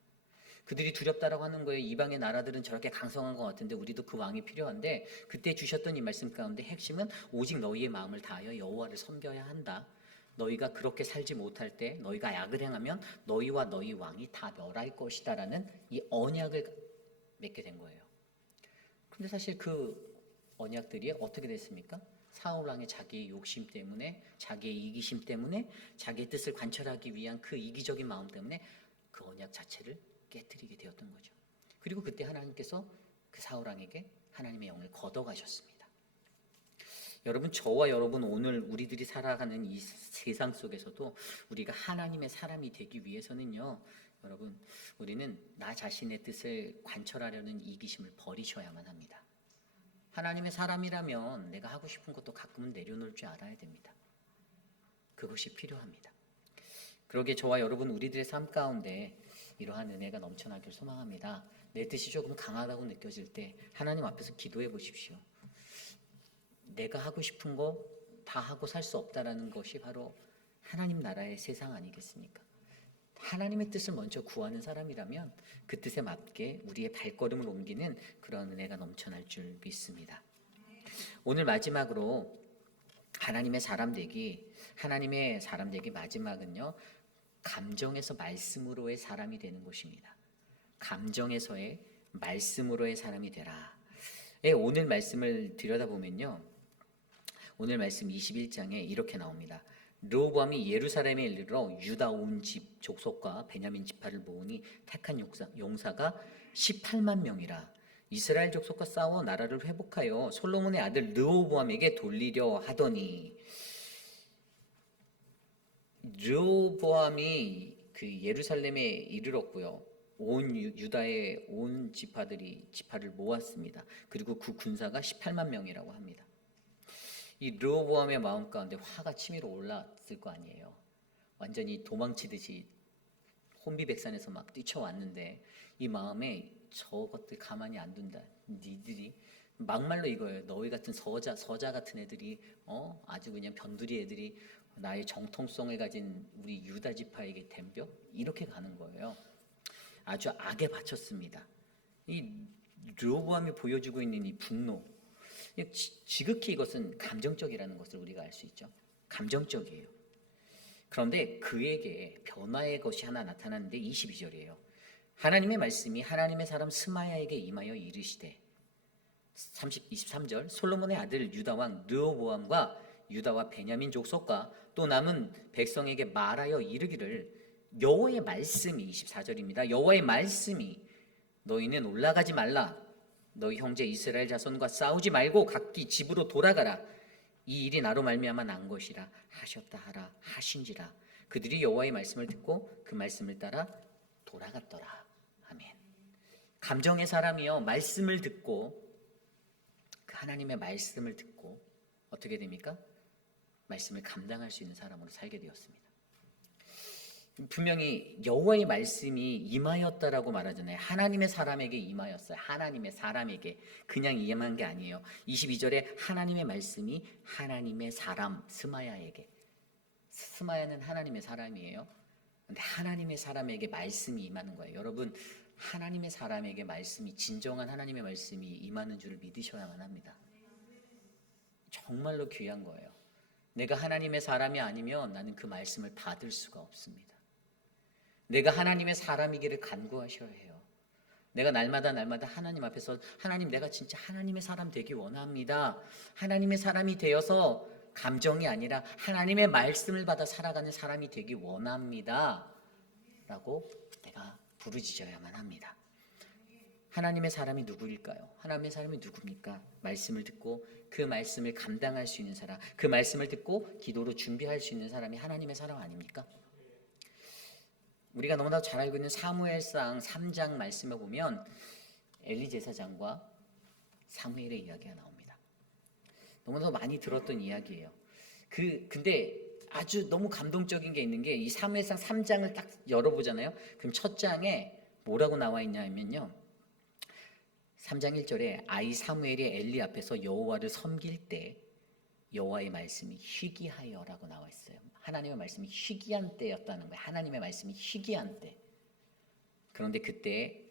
그들이 두렵다라고 하는 거예요. 이방의 나라들은 저렇게 강성한 것 같은데 우리도 그 왕이 필요한데, 그때 주셨던 이 말씀 가운데 핵심은 오직 너희의 마음을 다하여 여호와를 섬겨야 한다. 너희가 그렇게 살지 못할 때, 너희가 악을 행하면 너희와 너희 왕이 다 멸할 것이다라는 이 언약을 맺게 된 거예요. 그런데 사실 그 언약들이 어떻게 됐습니까? 사울 왕의 자기의 욕심 때문에, 자기의 이기심 때문에, 자기의 뜻을 관철하기 위한 그 이기적인 마음 때문에 그 언약 자체를 깨뜨리게 되었던 거죠. 그리고 그때 하나님께서 그 사울 왕에게 하나님의 영을 걷어가셨습니다. 여러분, 저와 여러분 오늘 우리들이 살아가는 이 세상 속에서도 우리가 하나님의 사람이 되기 위해서는요, 여러분, 우리는 나 자신의 뜻을 관철하려는 이기심을 버리셔야만 합니다. 하나님의 사람이라면 내가 하고 싶은 것도 가끔은 내려놓을 줄 알아야 됩니다. 그것이 필요합니다. 그러기에 저와 여러분 우리들의 삶 가운데 이러한 은혜가 넘쳐나길 소망합니다. 내 뜻이 조금 강하다고 느껴질 때 하나님 앞에서 기도해 보십시오. 내가 하고 싶은 거 다 하고 살 수 없다라는 것이 바로 하나님 나라의 세상 아니겠습니까? 하나님의 뜻을 먼저 구하는 사람이라면 그 뜻에 맞게 우리의 발걸음을 옮기는 그런 은혜가 넘쳐날 줄 믿습니다. 오늘 마지막으로 하나님의 사람 되기 마지막은요, 감정에서 말씀으로의 사람이 되는 것입니다. 감정에서의 말씀으로의 사람이 되라. 오늘 말씀을 들여다보면요, 오늘 말씀 21장에 이렇게 나옵니다. 르호보암이 예루살렘에 이르러 유다 온 집 족속과 베냐민 지파를 모으니 택한 용사가 18만 명이라. 이스라엘 족속과 싸워 나라를 회복하여 솔로몬의 아들 르호보암에게 돌리려 하더니, 르호보암이 그 예루살렘에 이르렀고요, 온 유다의 온 지파를 모았습니다. 그리고 그 군사가 18만 명이라고 합니다. 이 르호보암의 마음 가운데 화가 치밀어 올랐을 거 아니에요. 완전히 도망치듯이 혼비백산에서 막 뛰쳐왔는데 이 마음에 저것들 가만히 안 둔다. 니들이 막말로 이거예요. 너희 같은 서자 같은 애들이 아주 그냥 변두리 애들이 나의 정통성을 가진 우리 유다 지파에게 덤벼 이렇게 가는 거예요. 아주 악에 바쳤습니다. 이 르호보암이 보여주고 있는 이 분노, 지극히 이것은 감정적이라는 것을 우리가 알 수 있죠. 감정적이에요. 그런데 그에게 변화의 것이 하나 나타나는데 22절이에요. 하나님의 말씀이 하나님의 사람 스마야에게 임하여 이르시되 23절 솔로몬의 아들 유다왕 르호보암과 유다와 베냐민 족속과 또 남은 백성에게 말하여 이르기를 여호와의 말씀이 24절입니다. 여호와의 말씀이 너희는 올라가지 말라 너희 형제 이스라엘 자손과 싸우지 말고 각기 집으로 돌아가라 이 일이 나로 말미암아 난 것이라 하셨다 하라 하신지라 그들이 여호와의 말씀을 듣고 그 말씀을 따라 돌아갔더라. 아멘. 감정의 사람이요 말씀을 듣고 그 하나님의 말씀을 듣고 어떻게 됩니까? 말씀을 감당할 수 있는 사람으로 살게 되었습니다. 분명히 여호와의 말씀이 임하였다라고 말하잖아요. 하나님의 사람에게 임하였어요. 하나님의 사람에게 그냥 임한 게 아니에요. 22절에 하나님의 말씀이 하나님의 사람 스마야에게 스마야는 하나님의 사람이에요. 근데 하나님의 사람에게 말씀이 임하는 거예요. 여러분 하나님의 사람에게 말씀이 진정한 하나님의 말씀이 임하는 줄을 믿으셔야만 합니다. 정말로 귀한 거예요. 내가 하나님의 사람이 아니면 나는 그 말씀을 받을 수가 없습니다. 내가 하나님의 사람이기를 간구하셔야 해요. 내가 날마다 하나님 앞에서 하나님 내가 진짜 하나님의 사람 되기 원합니다. 하나님의 사람이 되어서 감정이 아니라 하나님의 말씀을 받아 살아가는 사람이 되기 원합니다. 라고 내가 부르짖어야만 합니다. 하나님의 사람이 누구일까요? 하나님의 사람이 누굽니까? 말씀을 듣고 그 말씀을 감당할 수 있는 사람, 그 말씀을 듣고 기도로 준비할 수 있는 사람이 하나님의 사람 아닙니까? 우리가 너무나 잘 알고 있는 사무엘상 3장 말씀에 보면 엘리 제사장과 사무엘의 이야기가 나옵니다. 너무나 많이 들었던 이야기예요. 근데 아주 너무 감동적인 게 있는 게 이 사무엘상 3장을 딱 열어보잖아요. 그럼 첫 장에 뭐라고 나와 있냐 하면요. 3장 1절에 아이 사무엘이 엘리 앞에서 여호와를 섬길 때 여호와의 말씀이 희귀하여라고 나와 있어요. 하나님의 말씀이 희귀한 때였다는 거예요. 하나님의 말씀이 희귀한 때. 그런데 그때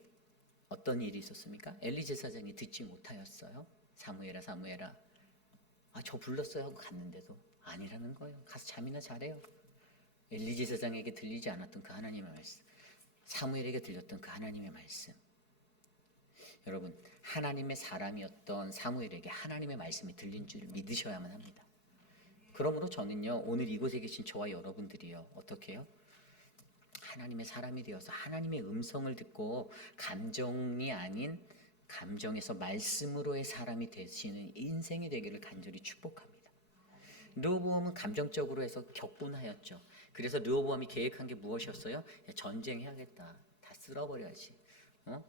어떤 일이 있었습니까? 엘리 제사장이 듣지 못하였어요. 사무엘아 사무엘아 저 불렀어요 하고 갔는데도 아니라는 거예요. 가서 잠이나 자래요. 엘리 제사장에게 들리지 않았던 그 하나님의 말씀, 사무엘에게 들렸던 그 하나님의 말씀. 여러분 하나님의 사람이었던 사무엘에게 하나님의 말씀이 들린 줄 믿으셔야만 합니다. 그러므로 저는요 오늘 이곳에 계신 저와 여러분들이요 어떻게 해요? 하나님의 사람이 되어서 하나님의 음성을 듣고 감정이 아닌 감정에서 말씀으로의 사람이 되시는 인생이 되기를 간절히 축복합니다. 르호보암은 감정적으로 해서 격분하였죠. 그래서 르호보암이 계획한 게 무엇이었어요? 전쟁해야겠다. 다 쓸어버려야지.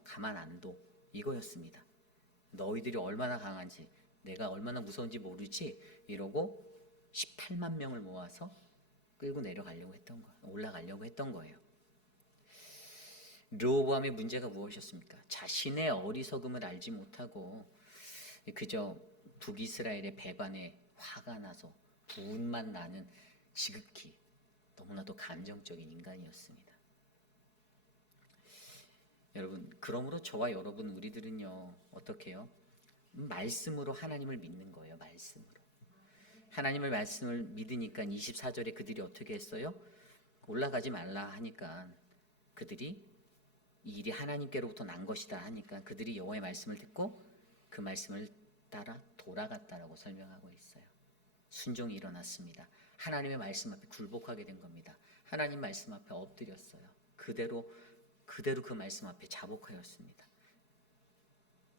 가만 안 둬. 이거였습니다. 너희들이 얼마나 강한지 내가 얼마나 무서운지 모르지 이러고 18만 명을 모아서 끌고 내려가려고 했던 거예요. 올라가려고 했던 거예요. 르호보암의 문제가 무엇이었습니까? 자신의 어리석음을 알지 못하고 그저 북이스라엘의 배반에 화가 나서 분만 나는 지극히 너무나도 감정적인 인간이었습니다. 여러분, 그러므로 저와 여러분 우리들은요 어떻게 해요? 말씀으로 하나님을 믿는 거예요. 말씀으로. 하나님의 말씀을 믿으니까 24절에 그들이 어떻게 했어요? 올라가지 말라 하니까 그들이 이 일이 하나님께로부터 난 것이다 하니까 그들이 여호와의 말씀을 듣고 그 말씀을 따라 돌아갔다라고 설명하고 있어요. 순종이 일어났습니다. 하나님의 말씀 앞에 굴복하게 된 겁니다. 하나님 말씀 앞에 엎드렸어요. 그대로 그 말씀 앞에 자복하였습니다.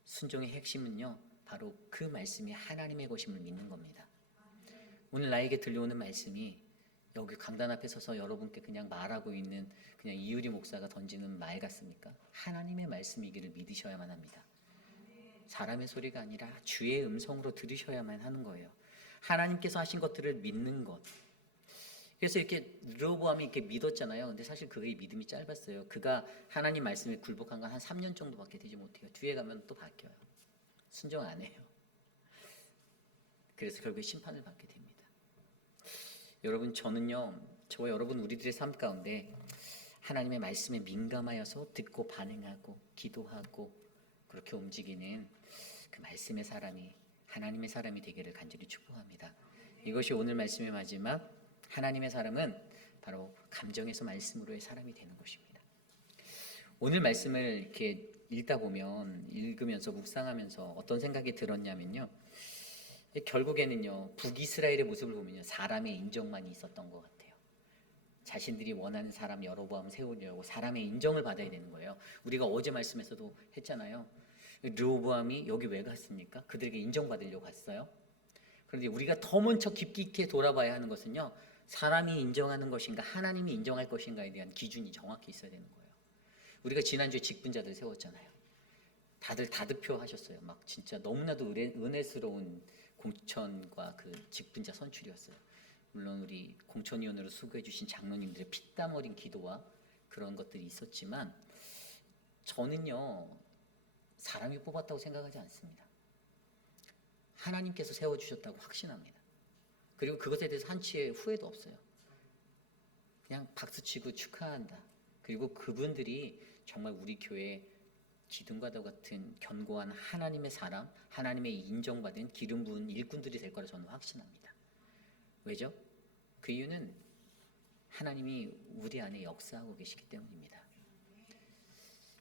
순종의 핵심은요 바로 그 말씀이 하나님의 것임을 믿는 겁니다. 오늘 나에게 들려오는 말씀이 여기 강단 앞에 서서 여러분께 그냥 말하고 있는 그냥 이유리 목사가 던지는 말 같습니까? 하나님의 말씀이기를 믿으셔야만 합니다. 사람의 소리가 아니라 주의 음성으로 들으셔야만 하는 거예요. 하나님께서 하신 것들을 믿는 것. 그래서 이렇게 르호보암이 이렇게 믿었잖아요. 근데 사실 그의 믿음이 짧았어요. 그가 하나님 말씀에 굴복한 건 한 3년 정도밖에 되지 못해요. 뒤에 가면 또 바뀌어요. 순종 안 해요. 그래서 결국에 심판을 받게 됩니다. 여러분, 저와 여러분 우리들의 삶 가운데 하나님의 말씀에 민감하여서 듣고 반응하고 기도하고 그렇게 움직이는 그 말씀의 사람이, 하나님의 사람이 되기를 간절히 축복합니다. 이것이 오늘 말씀의 마지막, 하나님의 사람은 바로 감정에서 말씀으로의 사람이 되는 것입니다. 오늘 말씀을 이렇게 읽으면서 묵상하면서 어떤 생각이 들었냐면요, 결국에는요, 북이스라엘의 모습을 보면요, 사람의 인정만이 있었던 것 같아요. 자신들이 원하는 사람 여로보암을 세우려고 사람의 인정을 받아야 되는 거예요. 우리가 어제 말씀에서도 했잖아요. 르호보암이 여기 왜 갔습니까? 그들에게 인정받으려고 갔어요. 그런데 우리가 더 먼저 깊이 있게 돌아봐야 하는 것은요, 사람이 인정하는 것인가 하나님이 인정할 것인가에 대한 기준이 정확히 있어야 되는 거예요. 우리가 지난주에 직분자들 세웠잖아요. 다들 다득표 하셨어요. 막 진짜 너무나도 은혜스러운 공천과 그 직분자 선출이었어요. 물론 우리 공천위원으로 수고해 주신 장로님들의 피땀 어린 기도와 그런 것들이 있었지만, 저는요, 사람이 뽑았다고 생각하지 않습니다. 하나님께서 세워주셨다고 확신합니다. 그리고 그것에 대해서 한치의 후회도 없어요. 그냥 박수치고 축하한다. 그리고 그분들이 정말 우리 교회 기둥과도 같은 견고한 하나님의 사람, 하나님의 인정받은 기름 부은 일꾼들이 될 거라 저는 확신합니다. 왜죠? 그 이유는 하나님이 우리 안에 역사하고 계시기 때문입니다.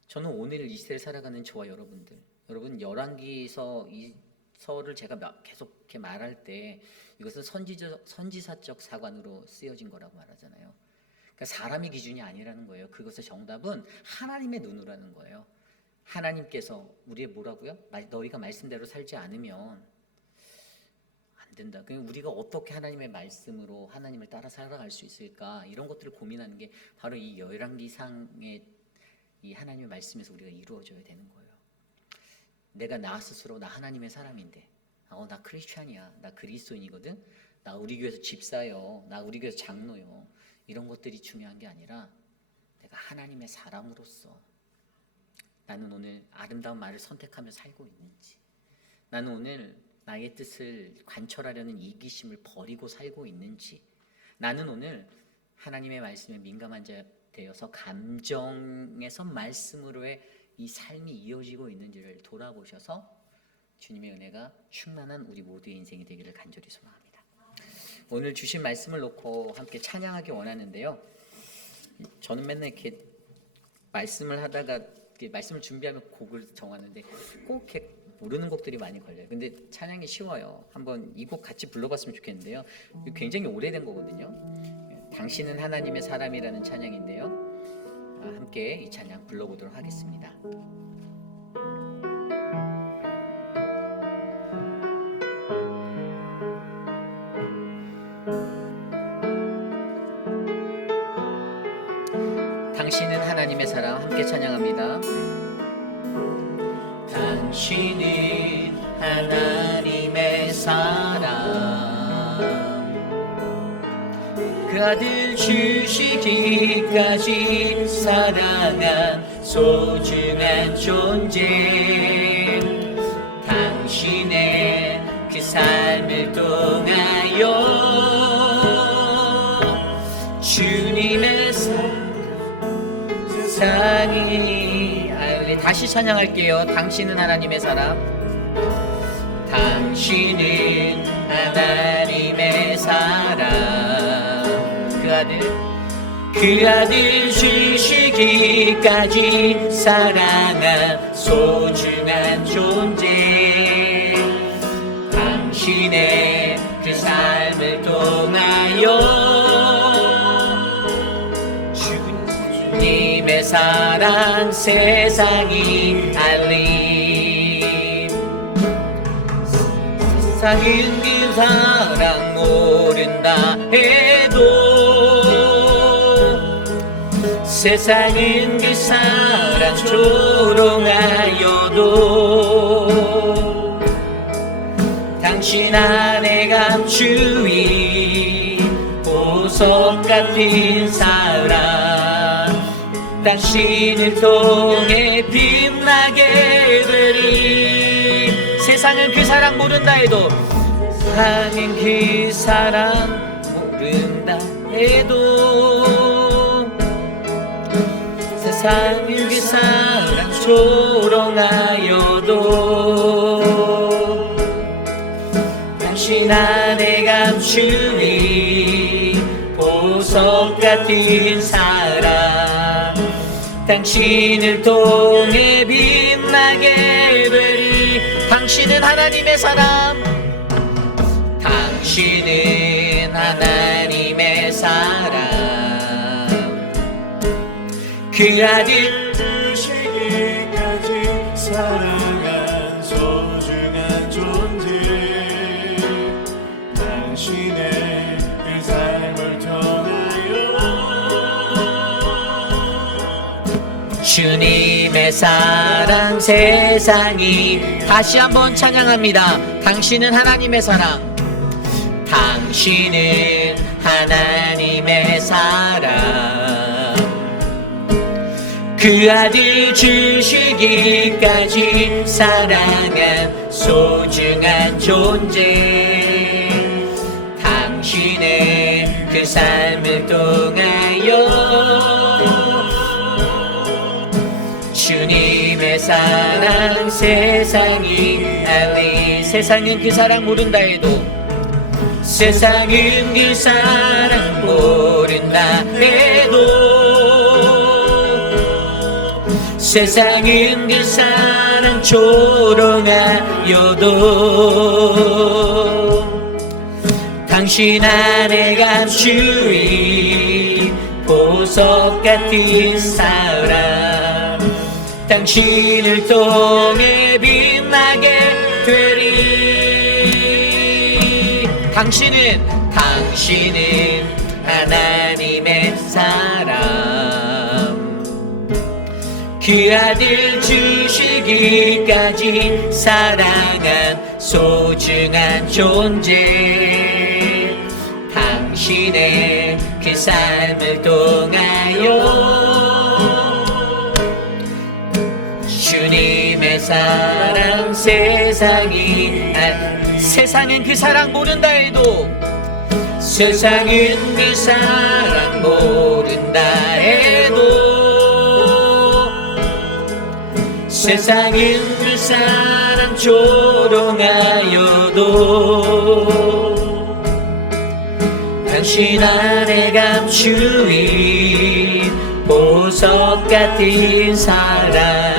저는 오늘 이 시대를 살아가는 저와 여러분 열왕기서 이 서를 제가 계속 이렇게 말할 때 이것은 선지사적 사관으로 쓰여진 거라고 말하잖아요. 그러니까 사람의 기준이 아니라는 거예요. 그것의 정답은 하나님의 눈으로라는 거예요. 하나님께서 우리의 뭐라고요? 너희가 말씀대로 살지 않으면 안 된다. 그러니까 우리가 어떻게 하나님의 말씀으로 하나님을 따라 살아갈 수 있을까? 이런 것들을 고민하는 게 바로 이 열왕기상의 이 하나님의 말씀에서 우리가 이루어져야 되는 거예요. 내가 나 스스로 나 하나님의 사람인데, 나 크리스찬이야, 나 그리스도인이거든, 나 우리 교회에서 집사요, 나 우리 교회에서 장로요, 이런 것들이 중요한 게 아니라 내가 하나님의 사람으로서 나는 오늘 아름다운 말을 선택하며 살고 있는지, 나는 오늘 나의 뜻을 관철하려는 이기심을 버리고 살고 있는지, 나는 오늘 하나님의 말씀에 민감한 자 되어서 감정에서 말씀으로의 이 삶이 이어지고 있는지를 돌아보셔서 주님의 은혜가 충만한 우리 모두의 인생이 되기를 간절히 소망합니다. 오늘 주신 말씀을 놓고 함께 찬양하기 원하는데요, 저는 맨날 이렇게 말씀을 하다가 말씀을 준비하면 곡을 정하는데 꼭 이렇게 모르는 곡들이 많이 걸려요. 근데 찬양이 쉬워요. 한번 이 곡 같이 불러봤으면 좋겠는데요, 굉장히 오래된 거거든요. 당신은 하나님의 사람이라는 찬양인데요, 함께 이 찬양 불러보도록 하겠습니다. 당신은 하나님의 사람, 함께 찬양합니다. 당신은 하나님의 사람, 그 아들 주시기까지 사랑한 소중한 존재, 당신의 그 삶을 통하여 주님의 세상이 알리. 다시 찬양할게요. 당신은 하나님의 사람, 당신은 하나님의 사람, 그 아들 주시기까지 사랑한 소중한 존재, 당신의 그 삶을 통하여 주님의 사랑 세상이 알림. 세상은 그 사랑 모른다 해도, 세상은 그 사랑 조롱하여도, 당신 안에 감추인 보석 같은 사랑, 당신을 통해 빛나게 되리. 세상은 그 사랑 모른다 해도, 세상은 그 사랑 모른다 해도 세상은 그 사랑 조롱하여도 당신 안에 감추리 보석 같은 사랑 당신을 통해 빛나게 되리 당신은 하나님의 사람 당신은 하나님의 사람 그 아들 주시기까지 사랑한 소중한 존재 당신의 그 삶을 통하여 주님의 사랑 세상이 다시 한번 찬양합니다. 당신은 하나님의 사랑 당신은 하나님의 사랑 그 아들 주시기까지 사랑한 소중한 존재 당신의 그 삶을 통하여 주님의 사랑 세상이 알리 세상은 그 사랑 모른다 해도 세상은 그 사랑 모른다 해도 세상은 그 사랑 조롱하여도 당신 안에 감추인 보석 같은 사랑 당신을 통해 빛나게 되리 당신은 하나님의 사람 그 아들 주시기까지 사랑한 소중한 존재 당신의 그 삶을 통하여 주님의 사랑 세상이 세상은 그 사랑 모른다 해도 세상은 그 사랑 모른다 해도 세상은 그 사랑 조롱하여도 당신 안에 감추인 보석 같은 사랑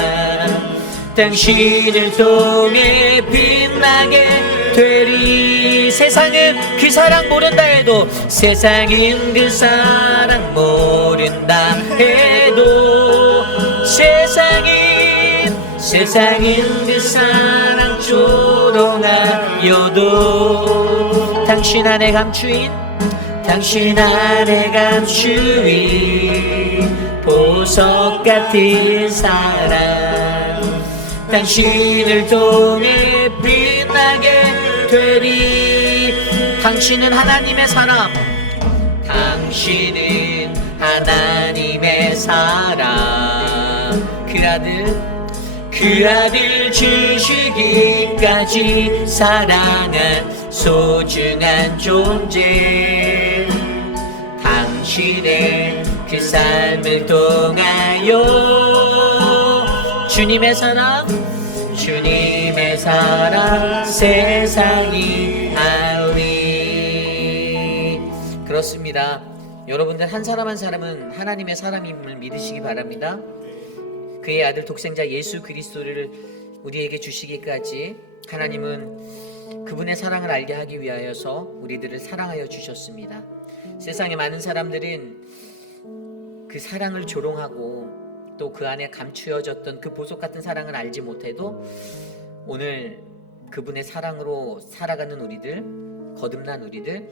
당신을 통해 빛나게 되리 세상은 그 사랑 모른다 해도 세상은 그 사랑 모른다 해도 세상은 그 사랑 조롱하여도 당신 안에 감추인 보석 같은 사랑 당신을 통해 빛나게 되리 당신은 하나님의 사람 당신은 하나님의 사람 그 아들 주시기까지 사랑한 소중한 존재 당신의 그 삶을 통하여 주님의 사랑 세상이 알리 그렇습니다. 여러분들 한 사람 한 사람은 하나님의 사람임을 믿으시기 바랍니다. 그의 아들 독생자 예수 그리스도를 우리에게 주시기까지 하나님은 그분의 사랑을 알게 하기 위하여서 우리들을 사랑하여 주셨습니다. 세상의 많은 사람들은 그 사랑을 조롱하고 또 그 안에 감추어졌던 그 보석 같은 사랑을 알지 못해도 오늘 그분의 사랑으로 살아가는 우리들, 거듭난 우리들,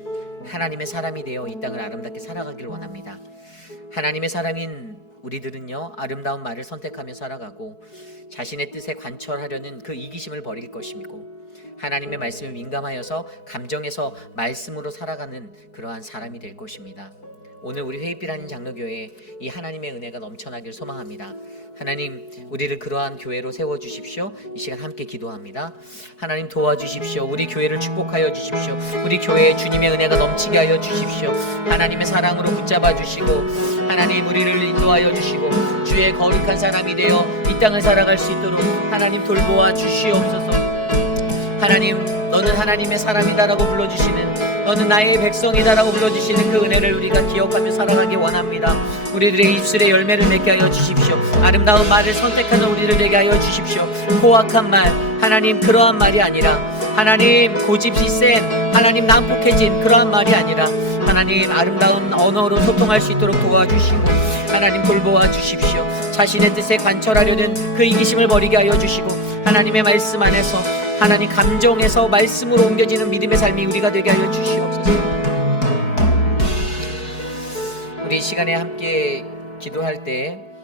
하나님의 사람이 되어 이 땅을 아름답게 살아가기를 원합니다. 하나님의 사람인 우리들은요, 아름다운 말을 선택하며 살아가고 자신의 뜻에 관철하려는 그 이기심을 버릴 것이고 하나님의 말씀에 민감하여서 감정에서 말씀으로 살아가는 그러한 사람이 될 것입니다. 오늘 우리 회의비라는 장로교회에 이 하나님의 은혜가 넘쳐나길 소망합니다. 하나님, 우리를 그러한 교회로 세워주십시오. 이 시간 함께 기도합니다. 하나님 도와주십시오. 우리 교회를 축복하여 주십시오. 우리 교회에 주님의 은혜가 넘치게 하여 주십시오. 하나님의 사랑으로 붙잡아 주시고 하나님 우리를 인도하여 주시고 주의 거룩한 사람이 되어 이 땅을 살아갈 수 있도록 하나님 돌보아 주시옵소서. 하나님, 너는 하나님의 사람이다라고 불러주시는, 너는 나의 백성이다라고 불러주시는 그 은혜를 우리가 기억하며 살아가기 원합니다. 우리들의 입술에 열매를 맺게 하여 주십시오. 아름다운 말을 선택하는 우리를 되게 하여 주십시오. 고악한 말, 하나님 그러한 말이 아니라, 하나님 고집이 센, 하나님 난폭해진 그러한 말이 아니라, 하나님 아름다운 언어로 소통할 수 있도록 도와주시고 하나님 돌보아 주십시오. 자신의 뜻에 관철하려는 그 이기심을 버리게 하여 주시고 하나님의 말씀 안에서, 하나님 감정에서 말씀으로 옮겨지는 믿음의 삶이 우리가 되게 하여 주시옵소서. 우리 시간에 함께 기도할 때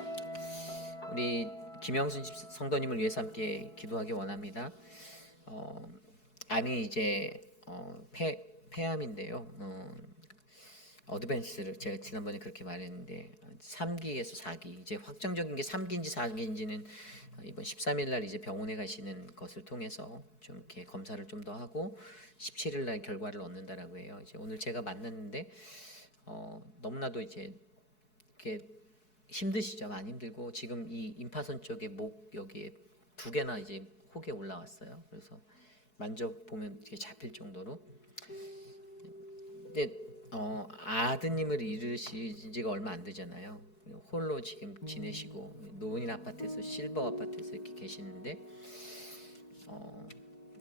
우리 김영순 성도님을 위해서 함께 기도하기 원합니다. 암이 이제 폐암인데요. 어드밴스를 제가 지난번에 그렇게 말했는데 3기에서 4기, 이제 확정적인 게 3기인지 4기인지는 이번 13일 날 이제 병원에 가시는 것을 통해서 좀 이렇게 검사를 좀 더 하고 17일 날 결과를 얻는다라고 해요. 이제 오늘 제가 만났는데 너무나도 이제 이렇게 힘드시죠. 많이 힘들고 지금 이 임파선 쪽에 목 여기에 2개나 이제 혹에 올라왔어요. 그래서 만져보면 이렇게 잡힐 정도로. 근데 아드님을 잃으신 지가 얼마 안 되잖아요. 홀로 지금 지내시고 노인 아파트에서 실버 아파트에서 이렇게 계시는데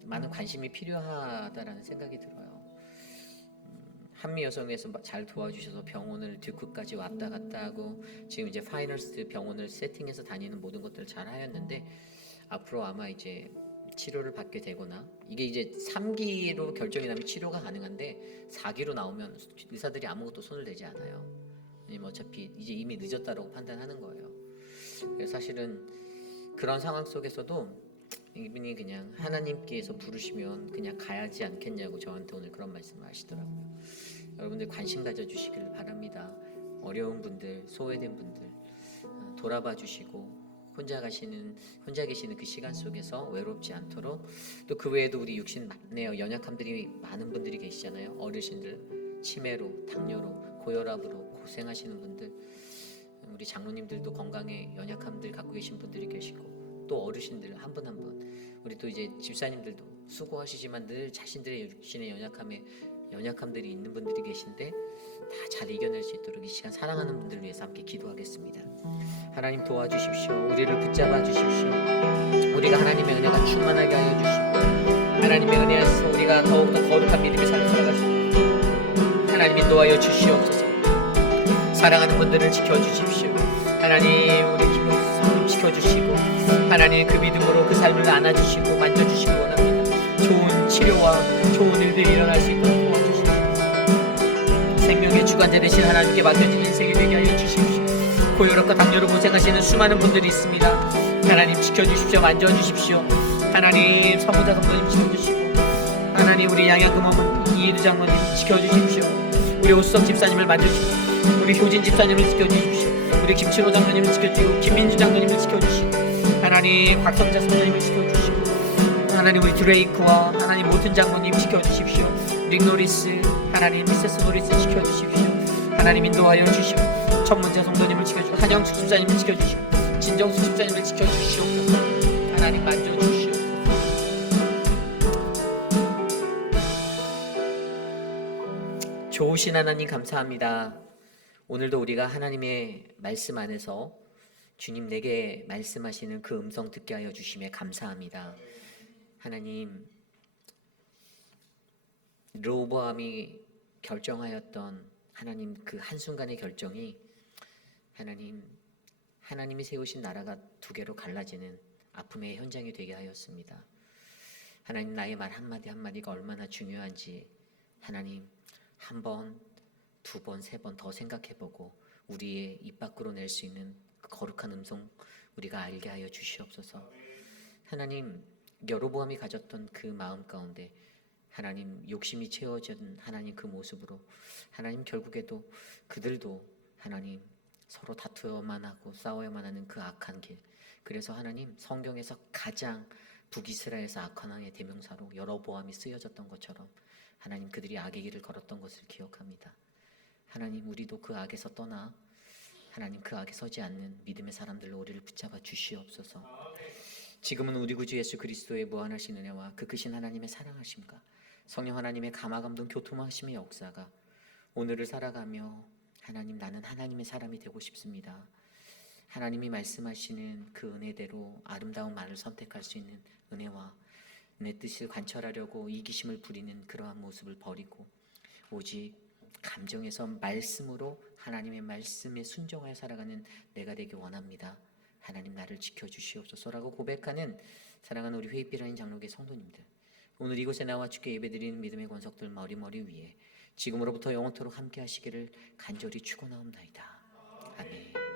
많은 관심이 필요하다라는 생각이 들어요. 한미 여성에서 잘 도와주셔서 병원을 뒤끝까지 왔다 갔다 하고 지금 이제 파이널스 병원을 세팅해서 다니는 모든 것들을 잘 하였는데 앞으로 아마 이제 치료를 받게 되거나, 이게 이제 3기로 결정이 나면 치료가 가능한데 4기로 나오면 의사들이 아무것도 손을 대지 않아요. 왜냐면 어차피 이제 이미 늦었다라고 판단하는 거예요. 그래서 사실은 그런 상황 속에서도 이분이 그냥 하나님께서 부르시면 그냥 가야지 않겠냐고 저한테 오늘 그런 말씀을 하시더라고요. 여러분들 관심 가져주시길 바랍니다. 어려운 분들, 소외된 분들 돌아봐 주시고 혼자 계시는 그 시간 속에서 외롭지 않도록, 또 그 외에도 우리 육신 많네요. 연약함들이 많은 분들이 계시잖아요. 어르신들 치매로, 당뇨로, 고혈압으로 고생하시는 분들, 우리 장로님들도 건강에 연약함들 갖고 계신 분들이 계시고, 또 어르신들 한 분 한 분, 우리 또 이제 집사님들도 수고하시지만 늘 자신들의 육신의 연약함들이 있는 분들이 계신데 다 잘 이겨낼 수 있도록 이 시간 사랑하는 분들을 위해서 함께 기도하겠습니다. 하나님 도와주십시오. 우리를 붙잡아 주십시오. 우리가 하나님의 은혜가 충만하게 하여 주시고 하나님의 은혜에서 우리가 더욱더 거룩한 믿음의 삶을 살아갈 수 있도록 하나님 인도하여 주시옵소서. 사랑하는 분들을 지켜주십시오. 하나님 우리 김용수님 지켜주시고 하나님 그 믿음으로 그 삶을 안아주시고 만져주시기 원합니다. 좋은 치료와 좋은 일들이 일어날 수 있도록 도와주십시오. 생명의 주관자 되신 하나님께 맡겨진 인생이 되게 하여 주십시오. 고혈압과 당뇨로 고생하시는 수많은 분들이 있습니다. 하나님 지켜주십시오. 만져주십시오. 하나님 성부자 성도님 지켜주시고 하나님 우리 양양금 어머니 이혜두 장로님 지켜주십시오. 우리 오수석 집사님을 만져주시고 우리 효진 집사님을 지켜주십시오. 우리 김치로 장로님을 지켜주시고 김민주 장로님을 지켜주시고 하나님 박성자 성도님을 지켜주시고 하나님 우리 드레이크와 하나님 모든 장로님 지켜주십시오. 릭 노리스 하나님 미세스 노리스 지켜주십시오. 하나님 인도하여 주시고 천문자 성도님을 지켜주시고 한영숙 집사님을 지켜주시고 진정수 집사님을 지켜주시옵소서. 하나님 만져주시옵소서. 좋으신 하나님 감사합니다. 오늘도 우리가 하나님의 말씀 안에서 주님 내게 말씀하시는 그 음성 듣게 하여 주심에 감사합니다. 하나님 르호보암이 결정하였던 하나님 그 한순간의 결정이 하나님이 세우신 나라가 2개로 갈라지는 아픔의 현장이 되게 하였습니다. 하나님 나의 말 한마디 한마디가 얼마나 중요한지 하나님 1번, 2번, 3번 더 생각해보고 우리의 입 밖으로 낼 수 있는 그 거룩한 음성 우리가 알게 하여 주시옵소서. 하나님 여로보암이 가졌던 그 마음 가운데 하나님 욕심이 채워진 하나님 그 모습으로 하나님 결국에도 그들도 하나님 서로 다투어만 하고 싸워야만 하는 그 악한 길. 그래서 하나님 성경에서 가장 북이스라엘에서 악한 왕의 대명사로 여로보암이 쓰여졌던 것처럼 하나님 그들이 악의 길을 걸었던 것을 기억합니다. 하나님 우리도 그 악에서 떠나 하나님 그 악에 서지 않는 믿음의 사람들로 우리를 붙잡아 주시옵소서. 지금은 우리 구주 예수 그리스도의 무한하신 은혜와 그 크신 하나님의 사랑하심과 성령 하나님의 감화감동 교통하심의 역사가 오늘을 살아가며 하나님 나는 하나님의 사람이 되고 싶습니다. 하나님이 말씀하시는 그 은혜대로 아름다운 말을 선택할 수 있는 은혜와 내 뜻을 관철하려고 이기심을 부리는 그러한 모습을 버리고 오직 감정에서 말씀으로 하나님의 말씀에 순종하여 살아가는 내가 되기 원합니다. 하나님 나를 지켜주시옵소서라고 고백하는 사랑하는 우리 회의비라인 장로교 성도님들, 오늘 이곳에 나와 주께 예배드리는 믿음의 권속들 머리 위에 지금으로부터 영원토록 함께 하시기를 간절히 축원하옵나이다. 아멘.